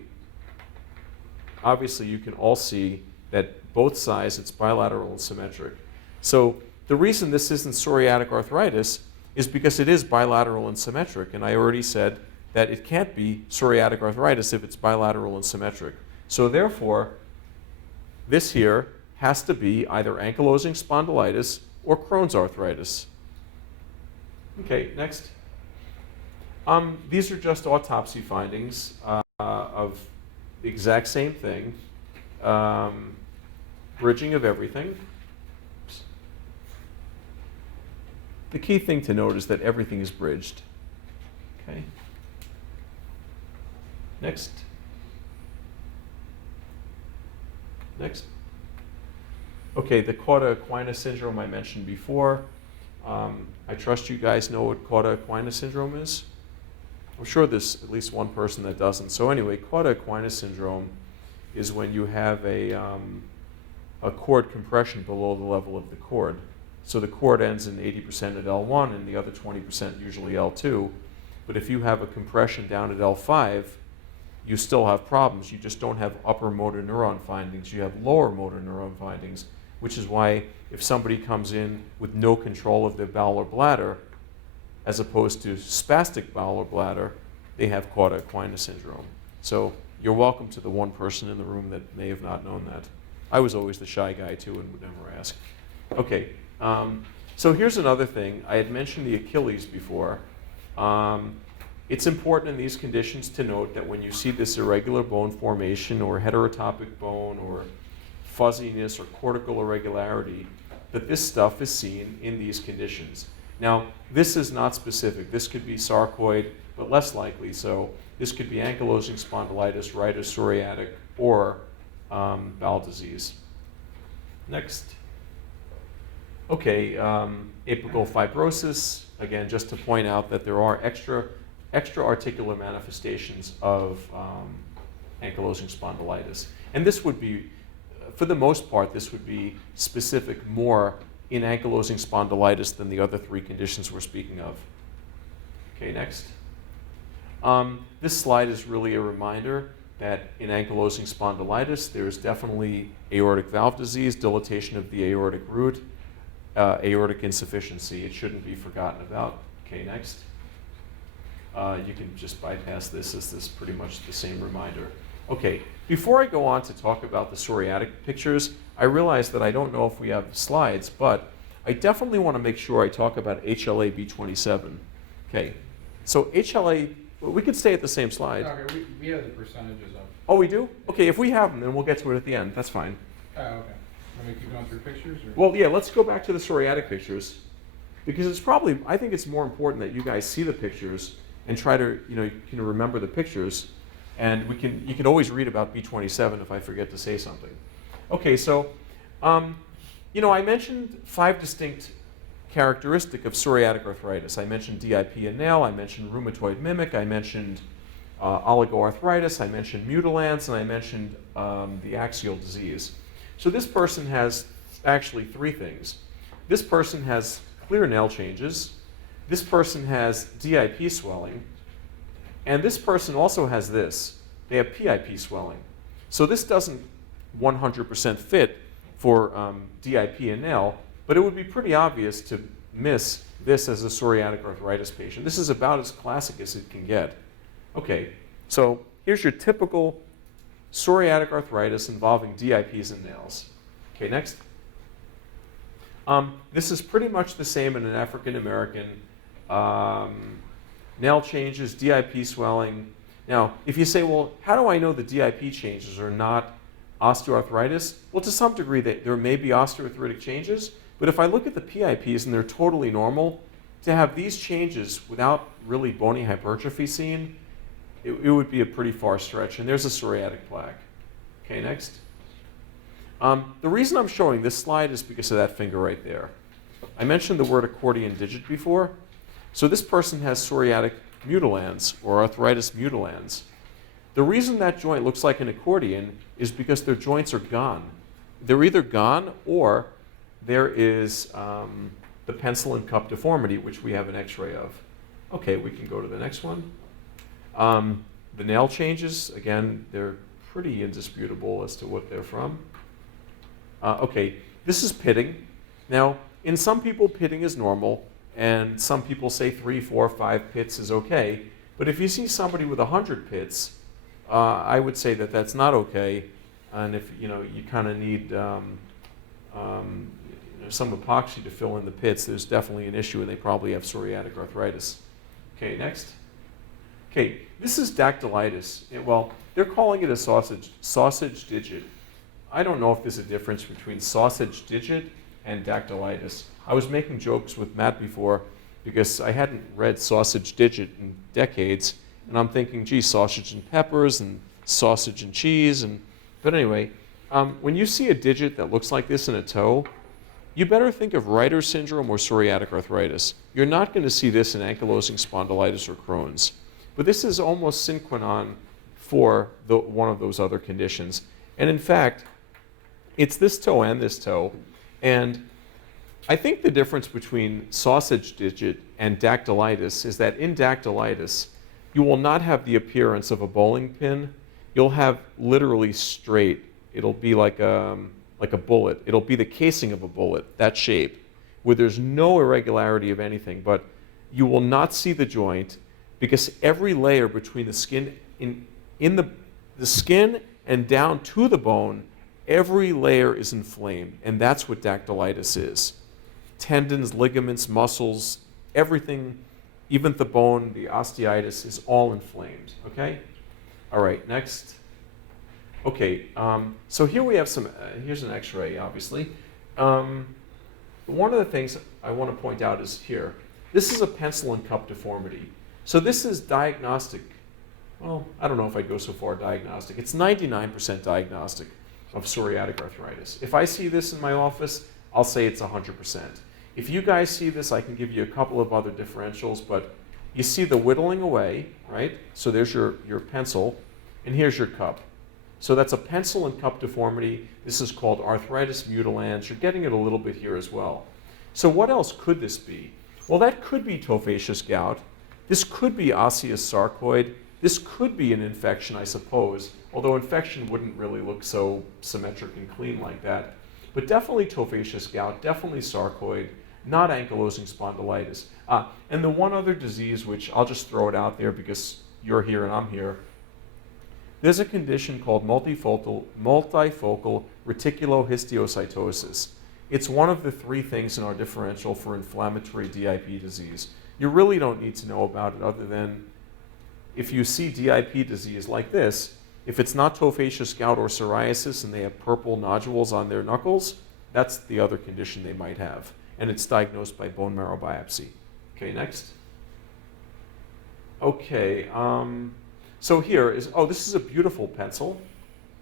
obviously you can all see that both sides, it's bilateral and symmetric. So the reason this isn't psoriatic arthritis is because it is bilateral and symmetric, and I already said that it can't be psoriatic arthritis if it's bilateral and symmetric. So therefore, this here has to be either ankylosing spondylitis or Crohn's arthritis. Okay, next. These are just autopsy findings of the exact same thing. Bridging of everything. Oops. The key thing to note is that everything is bridged. Okay. Next. Next. Okay, the Cauda-Equina syndrome I mentioned before. I trust you guys know what Cauda-Equina syndrome is. I'm sure there's at least one person that doesn't. So anyway, Cauda-Equina syndrome is when you have a cord compression below the level of the cord. So the cord ends in 80% at L1 and the other 20% usually L2. But if you have a compression down at L5, you still have problems. You just don't have upper motor neuron findings. You have lower motor neuron findings, which is why if somebody comes in with no control of their bowel or bladder, as opposed to spastic bowel or bladder, they have Cauda-Equina syndrome. So you're welcome to the one person in the room that may have not known that. I was always the shy guy too and would never ask. Okay, so here's another thing. I had mentioned the Achilles before. It's important in these conditions to note that when you see this irregular bone formation or heterotopic bone or fuzziness or cortical irregularity, that this stuff is seen in these conditions. Now, this is not specific. This could be sarcoid, but less likely. So this could be ankylosing spondylitis, Reiter psoriatic, or bowel disease. Next. Okay, apical fibrosis. Again, just to point out that there are extra-articular manifestations of ankylosing spondylitis. And this would be, for the most part, this would be specific more in ankylosing spondylitis than the other three conditions we're speaking of. Okay, next. This slide is really a reminder that in ankylosing spondylitis, there's definitely aortic valve disease, dilatation of the aortic root, aortic insufficiency. It shouldn't be forgotten about. Okay, next. You can just bypass this as this is pretty much the same reminder. Okay, before I go on to talk about the psoriatic pictures, I realize that I don't know if we have slides, but I definitely want to make sure I talk about HLA-B27. Okay, so HLA, well, we could stay at the same slide. Okay, we have the percentages of. Oh, we do? Okay, if we have them, then we'll get to it at the end. That's fine. Oh, okay. Want me to keep going through pictures? Or? Well, yeah, let's go back to the psoriatic pictures. Because it's probably, I think it's more important that you guys see the pictures and try to, you can remember the pictures. And you can always read about B27 if I forget to say something. Okay, so, I mentioned 5 distinct characteristics of psoriatic arthritis. I mentioned DIP and nail, I mentioned rheumatoid mimic, I mentioned oligoarthritis, I mentioned mutilans, and I mentioned the axial disease. So this person has actually three things. This person has clear nail changes. This person has DIP swelling. And this person also has this. They have PIP swelling. So this doesn't 100% fit for DIP and nail, but it would be pretty obvious to miss this as a psoriatic arthritis patient. This is about as classic as it can get. Okay, so here's your typical psoriatic arthritis involving DIPs and nails. Okay, next. This is pretty much the same in an African American. Nail changes, DIP swelling. Now, if you say, well, how do I know the DIP changes are not osteoarthritis? Well, to some degree, there may be osteoarthritic changes, but if I look at the PIPs and they're totally normal, to have these changes without really bony hypertrophy seen, it would be a pretty far stretch. And there's a psoriatic plaque. Okay, next. The reason I'm showing this slide is because of that finger right there. I mentioned the word accordion digit before. So this person has psoriatic mutilans or arthritis mutilans. The reason that joint looks like an accordion is because their joints are gone. They're either gone or there is the pencil and cup deformity, which we have an x-ray of. Okay, we can go to the next one. The nail changes, again, they're pretty indisputable as to what they're from. Okay, this is pitting. Now, in some people, pitting is normal, and some people say 3, 4, 5 pits is okay. But if you see somebody with 100 pits, I would say that that's not okay. And if you kind of need some epoxy to fill in the pits, there's definitely an issue, and they probably have psoriatic arthritis. Okay, next. Okay, this is dactylitis. Well, they're calling it a sausage digit. I don't know if there's a difference between sausage digit and dactylitis. I was making jokes with Matt before because I hadn't read sausage digit in decades, and I'm thinking, gee, sausage and peppers and sausage and cheese. But anyway, when you see a digit that looks like this in a toe, you better think of Reiter syndrome or psoriatic arthritis. You're not going to see this in ankylosing spondylitis or Crohn's. But this is almost sine qua non for one of those other conditions. And in fact, it's this toe and this toe. And I think the difference between sausage digit and dactylitis is that in dactylitis, you will not have the appearance of a bowling pin. You'll have literally straight. It'll be like a bullet. It'll be the casing of a bullet, that shape, where there's no irregularity of anything. But you will not see the joint because every layer between the skin, the skin and down to the bone, every layer is inflamed. And that's what dactylitis is. Tendons, ligaments, muscles, everything, even the bone, the osteitis is all inflamed, okay? All right, next. Okay, so here we have here's an x-ray, obviously. One of the things I want to point out is here. This is a pencil and cup deformity. So this is diagnostic. Well, I don't know if I'd go so far diagnostic. It's 99% diagnostic of psoriatic arthritis. If I see this in my office, I'll say it's 100%. If you guys see this, I can give you a couple of other differentials, but you see the whittling away, right? So there's your pencil, and here's your cup. So that's a pencil and cup deformity. This is called arthritis mutilans. You're getting it a little bit here as well. So what else could this be? Well, that could be tophaceous gout. This could be osseous sarcoid. This could be an infection, I suppose, although infection wouldn't really look so symmetric and clean like that. But definitely tophaceous gout, definitely sarcoid, not ankylosing spondylitis. And the one other disease, which I'll just throw it out there because you're here and I'm here, there's a condition called multifocal reticulohistiocytosis. It's one of the three things in our differential for inflammatory DIP disease. You really don't need to know about it other than if you see DIP disease like this, if it's not tophaceous gout or psoriasis and they have purple nodules on their knuckles, that's the other condition they might have. And it's diagnosed by bone marrow biopsy. Okay, next. Okay, so here is, this is a beautiful pencil.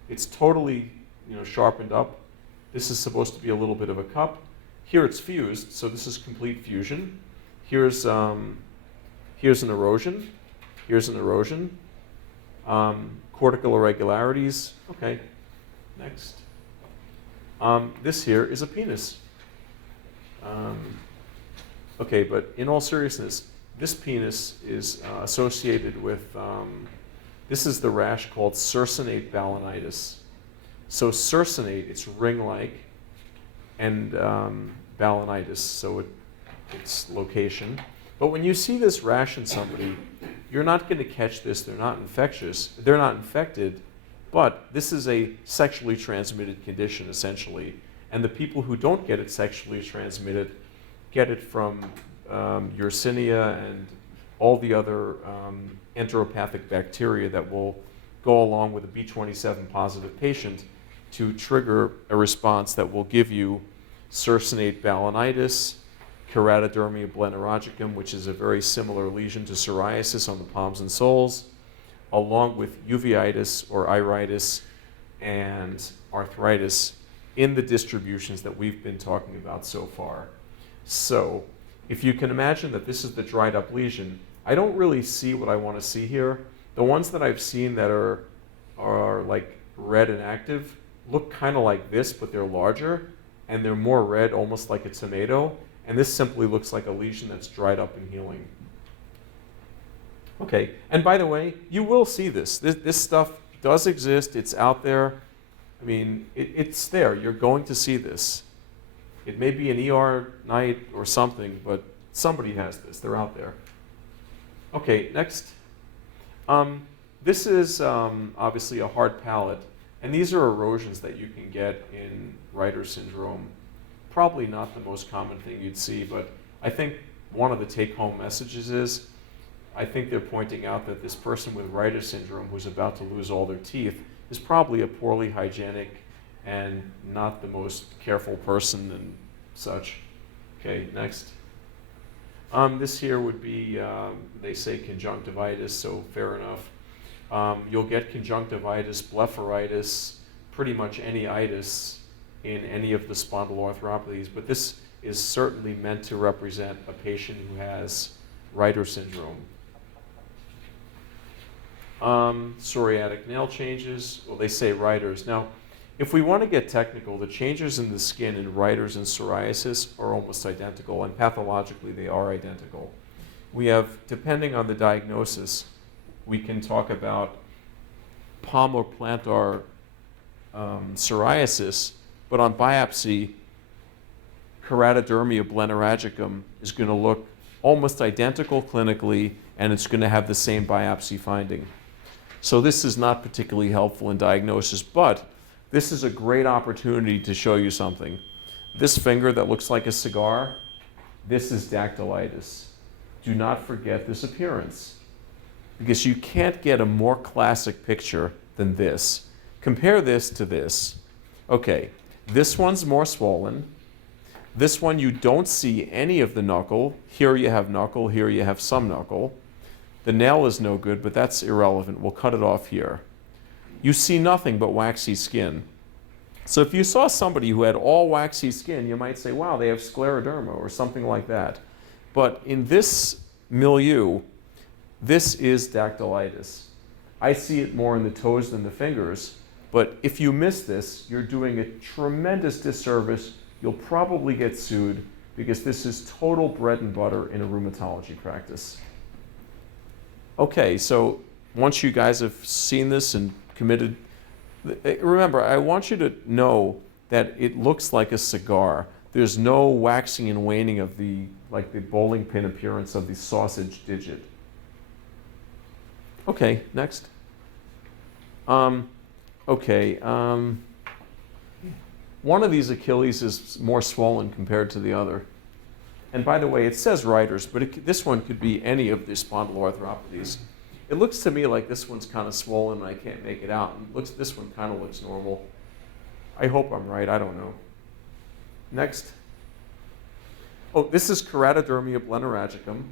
It's totally, sharpened up. This is supposed to be a little bit of a cup. Here it's fused, so this is complete fusion. Here's an erosion. Here's an erosion. Cortical irregularities. Okay, next. This here is a penis. Okay, but in all seriousness, this penis is associated with, this is the rash called circinate balanitis. So circinate, it's ring-like, and balanitis, so its location. But when you see this rash in somebody, you're not going to catch this. They're not infectious. They're not infected, but this is a sexually transmitted condition, essentially. And the people who don't get it sexually transmitted get it from Yersinia and all the other enteropathic bacteria that will go along with a B27 positive patient to trigger a response that will give you circinate balanitis, keratodermia blennerogicum, which is a very similar lesion to psoriasis on the palms and soles, along with uveitis or iritis and arthritis in the distributions that we've been talking about so far. So if you can imagine that this is the dried up lesion, I don't really see what I want to see here. The ones that I've seen that are like red and active look kind of like this, but they're larger and they're more red, almost like a tomato. And this simply looks like a lesion that's dried up and healing. Okay, and by the way, you will see this. This stuff does exist. It's out there. I mean, it's there. You're going to see this. It may be an ER night or something, but somebody has this. They're out there. Okay, next. This is obviously a hard palate, and these are erosions that you can get in Reiter syndrome. Probably not the most common thing you'd see, but I think one of the take-home messages is, I think they're pointing out that this person with Reiter syndrome who's about to lose all their teeth is probably a poorly hygienic and not the most careful person and such. Okay, next. This here would be, they say conjunctivitis, so fair enough. You'll get conjunctivitis, blepharitis, pretty much any itis in any of the spondyloarthropathies, but this is certainly meant to represent a patient who has Reiter syndrome. Psoriatic nail changes, well, they say Reiters. Now, if we want to get technical, the changes in the skin in Reiters and psoriasis are almost identical, and pathologically they are identical. We have, depending on the diagnosis, we can talk about palmoplantar psoriasis, but on biopsy, keratodermia blennerogicum is going to look almost identical clinically, and it's going to have the same biopsy finding. So this is not particularly helpful in diagnosis, but this is a great opportunity to show you something. This finger that looks like a cigar, this is dactylitis. Do not forget this appearance, because you can't get a more classic picture than this. Compare this to this. Okay, this one's more swollen. This one you don't see any of the knuckle. Here you have knuckle, here you have some knuckle. The nail is no good, but that's irrelevant. We'll cut it off here. You see nothing but waxy skin. So if you saw somebody who had all waxy skin, you might say, wow, they have scleroderma or something like that. But in this milieu, this is dactylitis. I see it more in the toes than the fingers, but if you miss this, you're doing a tremendous disservice. You'll probably get sued because this is total bread and butter in a rheumatology practice. Okay, so once you guys have seen this and committed, remember, I want you to know that it looks like a cigar. There's no waxing and waning of the, like the bowling pin appearance of the sausage digit. Okay, next. One of these Achilles is more swollen compared to the other. And by the way, it says Reiters, but this one could be any of the spondyloarthropathies. It looks to me like this one's kind of swollen and I can't make it out. And this one kind of looks normal. I hope I'm right, I don't know. Next. Oh, this is keratodermia blennerogicum.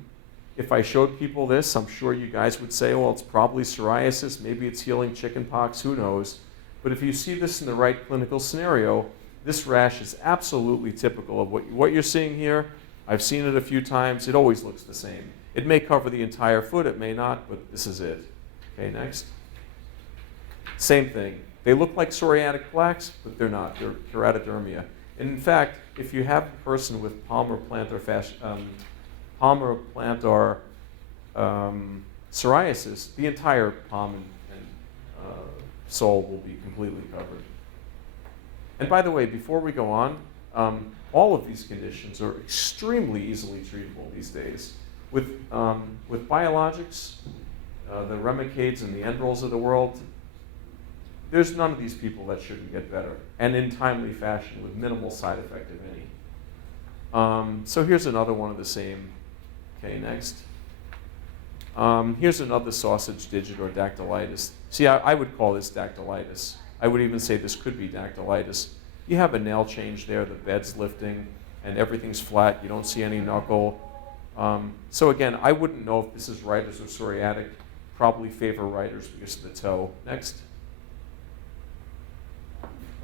If I showed people this, I'm sure you guys would say, well, it's probably psoriasis, maybe it's healing chickenpox, who knows. But if you see this in the right clinical scenario, this rash is absolutely typical of what you're seeing here. I've seen it a few times. It always looks the same. It may cover the entire foot, it may not, but this is it. Okay, next. Same thing. They look like psoriatic plaques, but they're not. They're keratodermia. And in fact, if you have a person with palmar-plantar psoriasis, the entire palm and sole will be completely covered. And by the way, before we go on, all of these conditions are extremely easily treatable these days. With biologics, the Remicades and the Enbrels of the world, there's none of these people that shouldn't get better, and in timely fashion with minimal side effect, if any. So here's another one of the same. Okay, next. Here's another sausage digit or dactylitis. See, I would call this dactylitis. I would even say this could be dactylitis. You have a nail change there, the bed's lifting, and everything's flat. You don't see any knuckle. So again, I wouldn't know if this is writers or psoriatic. Probably favor writers because of the toe. Next.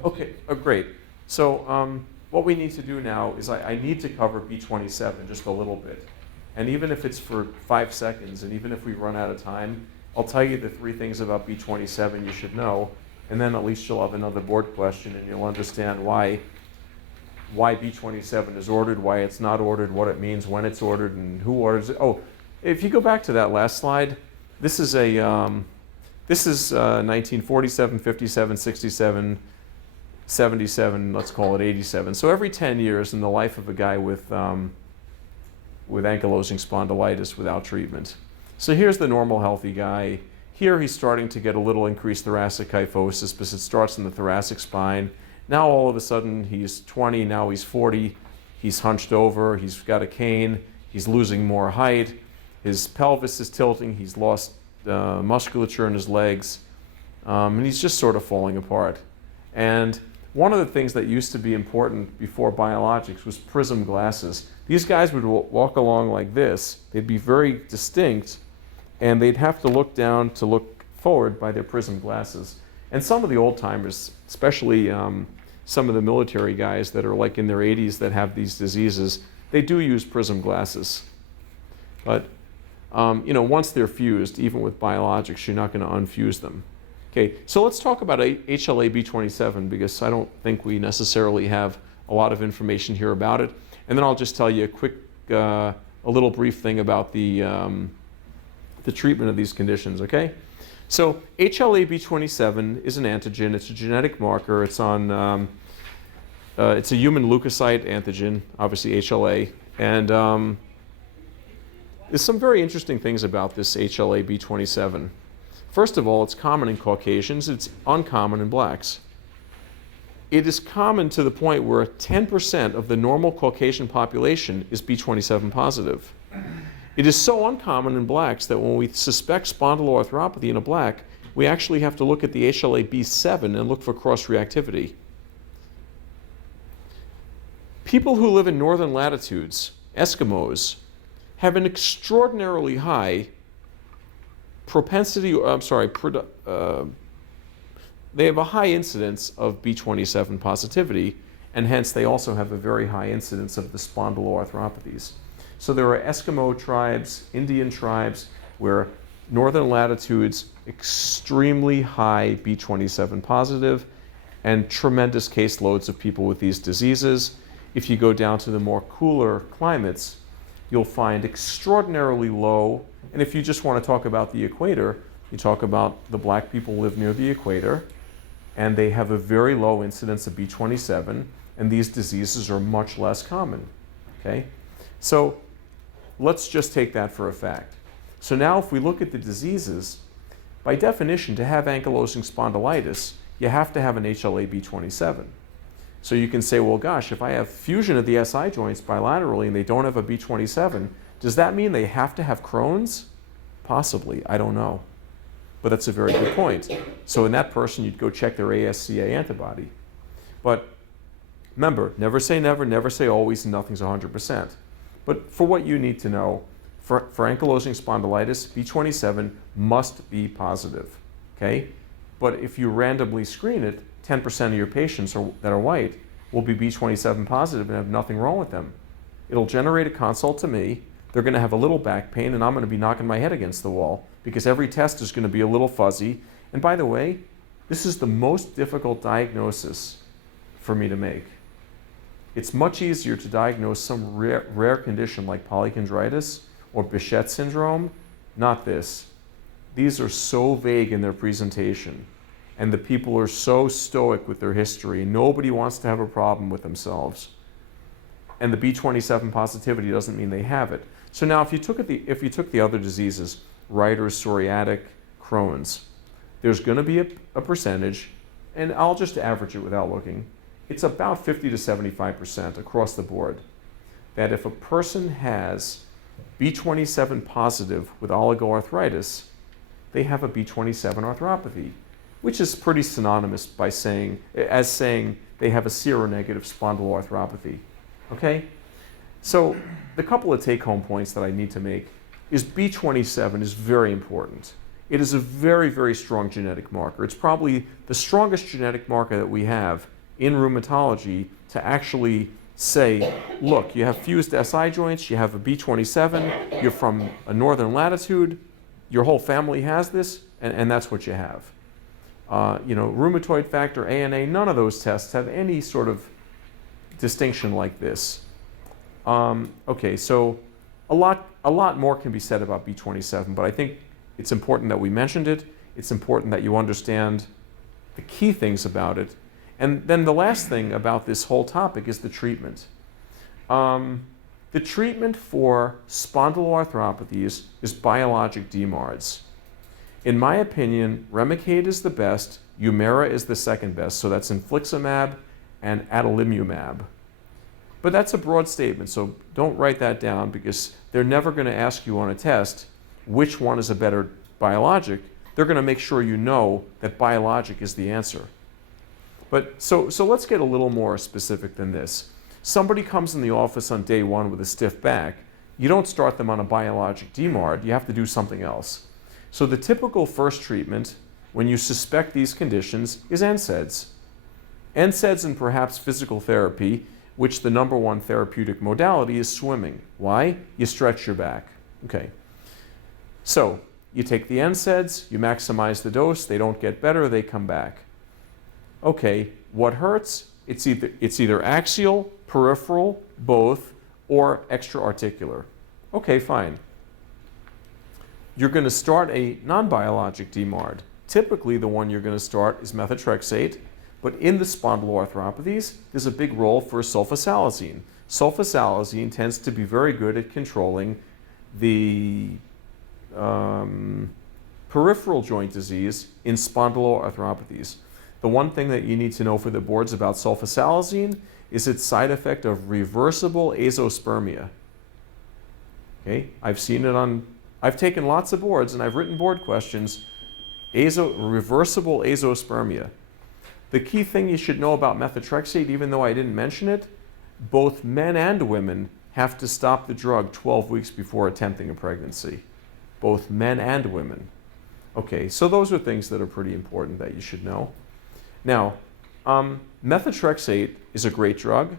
Okay, great. So what we need to do now is I need to cover B27 just a little bit. And even if it's for 5 seconds, and even if we run out of time, I'll tell you the 3 things about B27 you should know, and then at least you'll have another board question and you'll understand why B27 is ordered, why it's not ordered, what it means, when it's ordered, and who orders it. Oh, if you go back to that last slide, this is 1947, 57, 67, 77, let's call it 87. So every 10 years in the life of a guy with ankylosing spondylitis without treatment. So here's the normal healthy guy. Here he's starting to get a little increased thoracic kyphosis because it starts in the thoracic spine. Now all of a sudden he's 20, now he's 40, he's hunched over, he's got a cane, he's losing more height, his pelvis is tilting, he's lost musculature in his legs, and he's just sort of falling apart. And one of the things that used to be important before biologics was prism glasses. These guys would walk along like this. They'd be very distinct, and they'd have to look down to look forward by their prism glasses. And some of the old timers, especially some of the military guys that are like in their 80s that have these diseases, they do use prism glasses. But once they're fused, even with biologics, you're not going to unfuse them. Okay, so let's talk about HLA-B27 because I don't think we necessarily have a lot of information here about it. And then I'll just tell you a quick, a little brief thing about the treatment of these conditions, okay? So HLA-B27 is an antigen. It's a genetic marker. It's on, it's a human leukocyte antigen, obviously HLA. And there's some very interesting things about this HLA-B27. First of all, it's common in Caucasians. It's uncommon in blacks. It is common to the point where 10% of the normal Caucasian population is B27 positive. It is so uncommon in blacks that when we suspect spondyloarthropathy in a black, we actually have to look at the HLA-B7 and look for cross-reactivity. People who live in northern latitudes, Eskimos, have an extraordinarily high propensity, they have a high incidence of B27 positivity, and hence they also have a very high incidence of the spondyloarthropathies. So there are Eskimo tribes, Indian tribes, where northern latitudes, extremely high B27 positive, and tremendous caseloads of people with these diseases. If you go down to the more cooler climates, you'll find extraordinarily low, and if you just want to talk about the equator, you talk about the black people live near the equator, and they have a very low incidence of B27, and these diseases are much less common, okay? So let's just take that for a fact. So now if we look at the diseases, by definition, to have ankylosing spondylitis, you have to have an HLA-B27. So you can say, well, gosh, if I have fusion of the SI joints bilaterally and they don't have a B27, does that mean they have to have Crohn's? Possibly, I don't know. But that's a very good point. So in that person, you'd go check their ASCA antibody. But remember, never say never, never say always, and nothing's 100%. But for what you need to know, for ankylosing spondylitis, B27 must be positive, okay? But if you randomly screen it, 10% of your patients that are white will be B27 positive and have nothing wrong with them. It'll generate a consult to me. They're going to have a little back pain, and I'm going to be knocking my head against the wall because every test is going to be a little fuzzy. And by the way, This is the most difficult diagnosis for me to make. It's much easier to diagnose some rare condition like polychondritis or Behçet syndrome, not this. These are so vague in their presentation, and the people are so stoic with their history. Nobody wants to have a problem with themselves. And the B27 positivity doesn't mean they have it. So now if you took the other diseases, Reiter's, Psoriatic, Crohn's, there's going to be a percentage, and I'll just average it without looking. It's about 50 to 75% across the board, that if a person has B27 positive with oligoarthritis, they have a B27 arthropathy, which is pretty synonymous as saying they have a seronegative spondyloarthropathy. Okay? So the couple of take-home points that I need to make is B27 is very important. It is a very, very strong genetic marker. It's probably the strongest genetic marker that we have in rheumatology to actually say, look, you have fused SI joints, you have a B27, you're from a northern latitude, your whole family has this, and that's what you have. Rheumatoid factor, ANA, none of those tests have any sort of distinction like this. Okay, so a lot more can be said about B27, but I think it's important that we mentioned it. It's important that you understand the key things about it. And then the last thing about this whole topic is the treatment. The treatment for spondyloarthropathies is biologic DMARDs. In my opinion, Remicade is the best, Humira is the second best, so that's infliximab and adalimumab. But that's a broad statement, so don't write that down because they're never going to ask you on a test which one is a better biologic. They're going to make sure you know that biologic is the answer. But so let's get a little more specific than this. Somebody comes in the office on day one with a stiff back. You don't start them on a biologic DMARD. You have to do something else. So the typical first treatment when you suspect these conditions is NSAIDs. NSAIDs and perhaps physical therapy, which the number one therapeutic modality is swimming. Why? You stretch your back. Okay. So you take the NSAIDs, you maximize the dose, they don't get better, they come back. Okay, what hurts? It's either axial, peripheral, both, or extra-articular. Okay, fine. You're going to start a non-biologic DMARD. Typically, the one you're going to start is methotrexate, but in the spondyloarthropathies, there's a big role for sulfasalazine. Sulfasalazine tends to be very good at controlling the peripheral joint disease in spondyloarthropathies. The one thing that you need to know for the boards about sulfasalazine is its side effect of reversible azospermia. Okay, I've taken lots of boards and I've written board questions. Reversible azospermia. The key thing you should know about methotrexate, even though I didn't mention it, both men and women have to stop the drug 12 weeks before attempting a pregnancy. Both men and women. Okay, so those are things that are pretty important that you should know. Now, methotrexate is a great drug.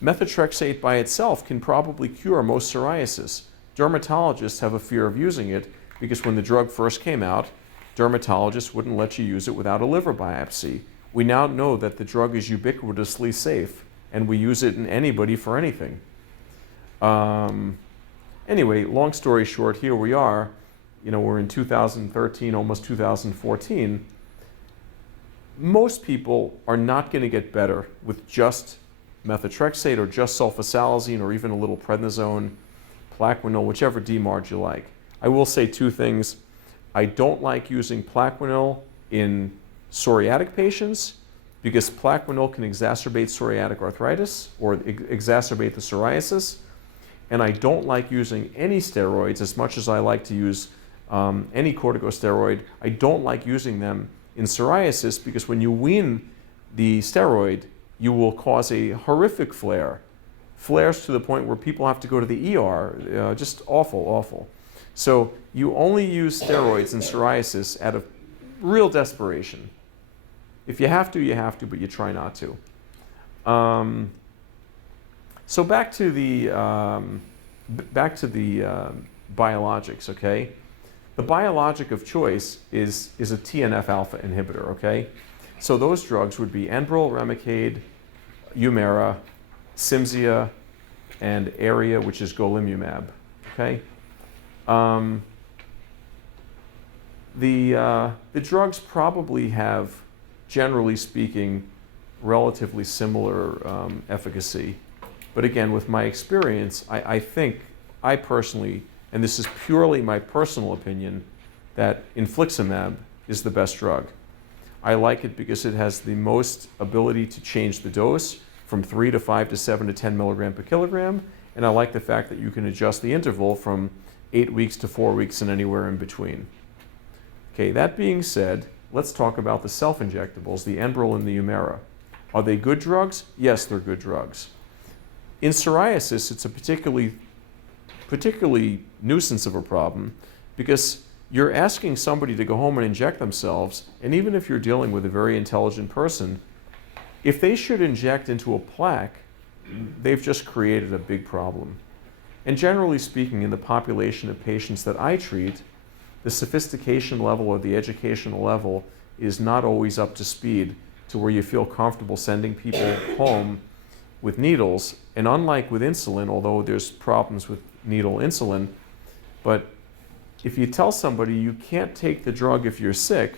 Methotrexate by itself can probably cure most psoriasis. Dermatologists have a fear of using it because when the drug first came out, dermatologists wouldn't let you use it without a liver biopsy. We now know that the drug is ubiquitously safe, and we use it in anybody for anything. Anyway, long story short, here we are. We're in 2013, almost 2014. Most people are not going to get better with just methotrexate or just sulfasalazine or even a little prednisone, Plaquenil, whichever DMARD you like. I will say two things. I don't like using Plaquenil in psoriatic patients because Plaquenil can exacerbate psoriatic arthritis or exacerbate the psoriasis. And I don't like using any steroids as much as I like to use any corticosteroid. I don't like using them in psoriasis because when you wean the steroid, you will cause a horrific flare. Flares to the point where people have to go to the ER. Just awful, awful. So you only use steroids in psoriasis out of real desperation. If you have to, you have to, but you try not to. So back to the biologics, okay? The biologic of choice is a TNF-alpha inhibitor, okay? So those drugs would be Enbrel, Remicade, Humira, Cimzia, and Area, which is golimumab, okay? The drugs probably have, generally speaking, relatively similar efficacy. But again, with my experience, I think, I personally, and this is purely my personal opinion, that infliximab is the best drug. I like it because it has the most ability to change the dose from 3 to 5 to 7 to 10 milligram per kilogram, and I like the fact that you can adjust the interval from 8 weeks to 4 weeks and anywhere in between. Okay, that being said, let's talk about the self-injectables, the Enbrel and the Humira. Are they good drugs? Yes, they're good drugs. In psoriasis, it's a particularly nuisance of a problem because you're asking somebody to go home and inject themselves, and even if you're dealing with a very intelligent person, if they should inject into a plaque, they've just created a big problem. And generally speaking, in the population of patients that I treat, the sophistication level or the educational level is not always up to speed to where you feel comfortable sending people home with needles. And unlike with insulin, although there's problems with needle insulin, but if you tell somebody you can't take the drug if you're sick,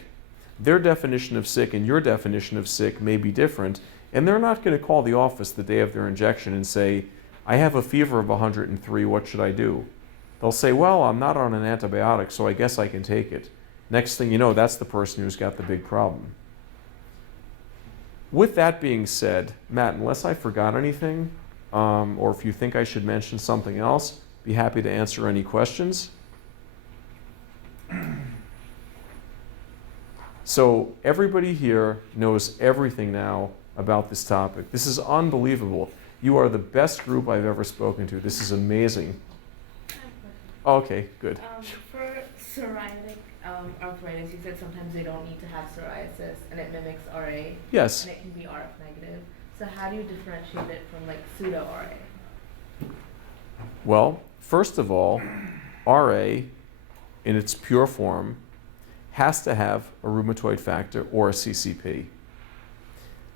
their definition of sick and your definition of sick may be different, and they're not going to call the office the day of their injection and say, I have a fever of 103, what should I do? They'll say, well, I'm not on an antibiotic, so I guess I can take it. Next thing you know, that's the person who's got the big problem. With that being said, Matt, unless I forgot anything, or if you think I should mention something else, be happy to answer any questions. So everybody here knows everything now about this topic. This is unbelievable. You are the best group I've ever spoken to. This is amazing. Okay, good. For psoriatic arthritis, you said sometimes they don't need to have psoriasis and it mimics RA. Yes. And it can be RF negative. So how do you differentiate it from like pseudo-RA? Well, first of all, RA in its pure form has to have a rheumatoid factor or a CCP.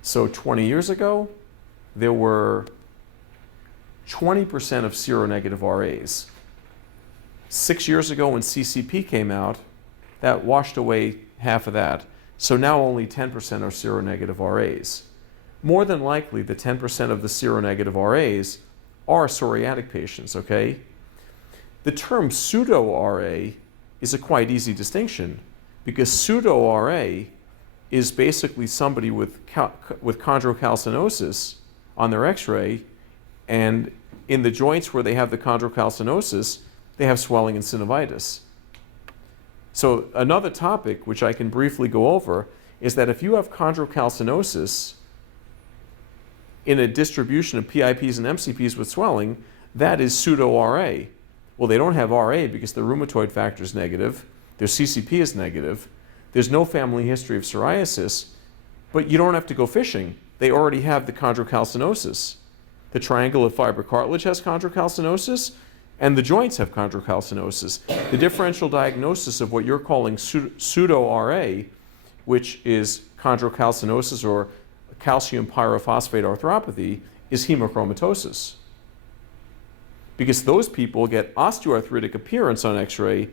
So 20 years ago, there were 20% of seronegative RAs. 6 years ago when CCP came out, that washed away half of that. So now only 10% are seronegative RAs. More than likely, the 10% of the seronegative RAs are psoriatic patients, okay? The term pseudo-RA is a quite easy distinction because pseudo-RA is basically somebody with chondrocalcinosis on their x-ray, and in the joints where they have the chondrocalcinosis, they have swelling and synovitis. So another topic which I can briefly go over is that if you have chondrocalcinosis in a distribution of PIPs and MCPs with swelling, that is pseudo-RA. Well, they don't have RA because the rheumatoid factor is negative, their CCP is negative, there's no family history of psoriasis, but you don't have to go fishing. They already have the chondrocalcinosis. The triangle of fiber cartilage has chondrocalcinosis, and the joints have chondrocalcinosis. The differential diagnosis of what you're calling pseudo-RA, which is chondrocalcinosis or calcium pyrophosphate arthropathy, is hemochromatosis. Because those people get osteoarthritic appearance on X-ray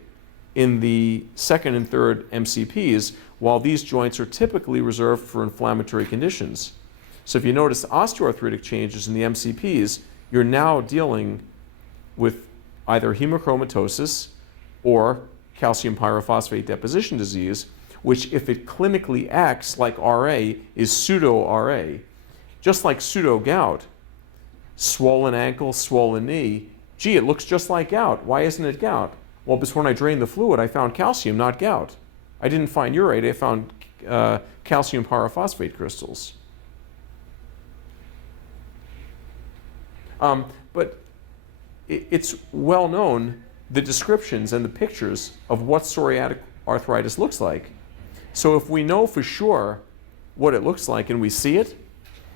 in the second and third MCPs, while these joints are typically reserved for inflammatory conditions. So if you notice osteoarthritic changes in the MCPs, you're now dealing with either hemochromatosis or calcium pyrophosphate deposition disease, which if it clinically acts like RA is pseudo-RA. Just like pseudo-gout, swollen ankle, swollen knee, gee, it looks just like gout. Why isn't it gout? Well, because when I drained the fluid, I found calcium, not gout. I didn't find urate, I found calcium pyrophosphate crystals. But it's well known, the descriptions and the pictures of what psoriatic arthritis looks like. So if we know for sure what it looks like and we see it,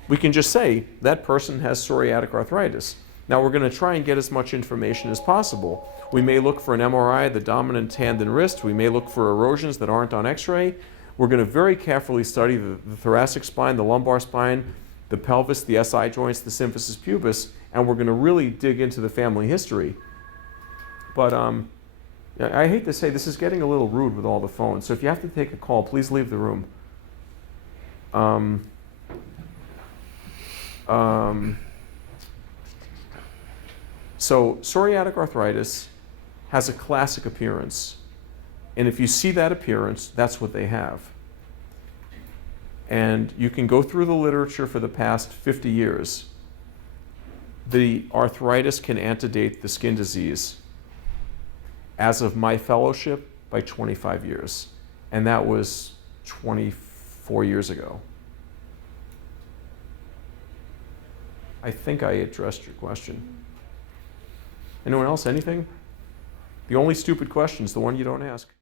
we can just say that person has psoriatic arthritis. Now we're going to try and get as much information as possible. We may look for an MRI of the dominant hand and wrist. We may look for erosions that aren't on x-ray. We're going to very carefully study the thoracic spine, the lumbar spine, the pelvis, the SI joints, the symphysis pubis, and we're going to really dig into the family history. But I hate to say this is getting a little rude with all the phones, so if you have to take a call, please leave the room. So psoriatic arthritis has a classic appearance. And if you see that appearance, that's what they have. And you can go through the literature for the past 50 years. The arthritis can antedate the skin disease as of my fellowship by 25 years. And that was 24 years ago. I think I addressed your question. Anyone else? Anything? The only stupid question is the one you don't ask.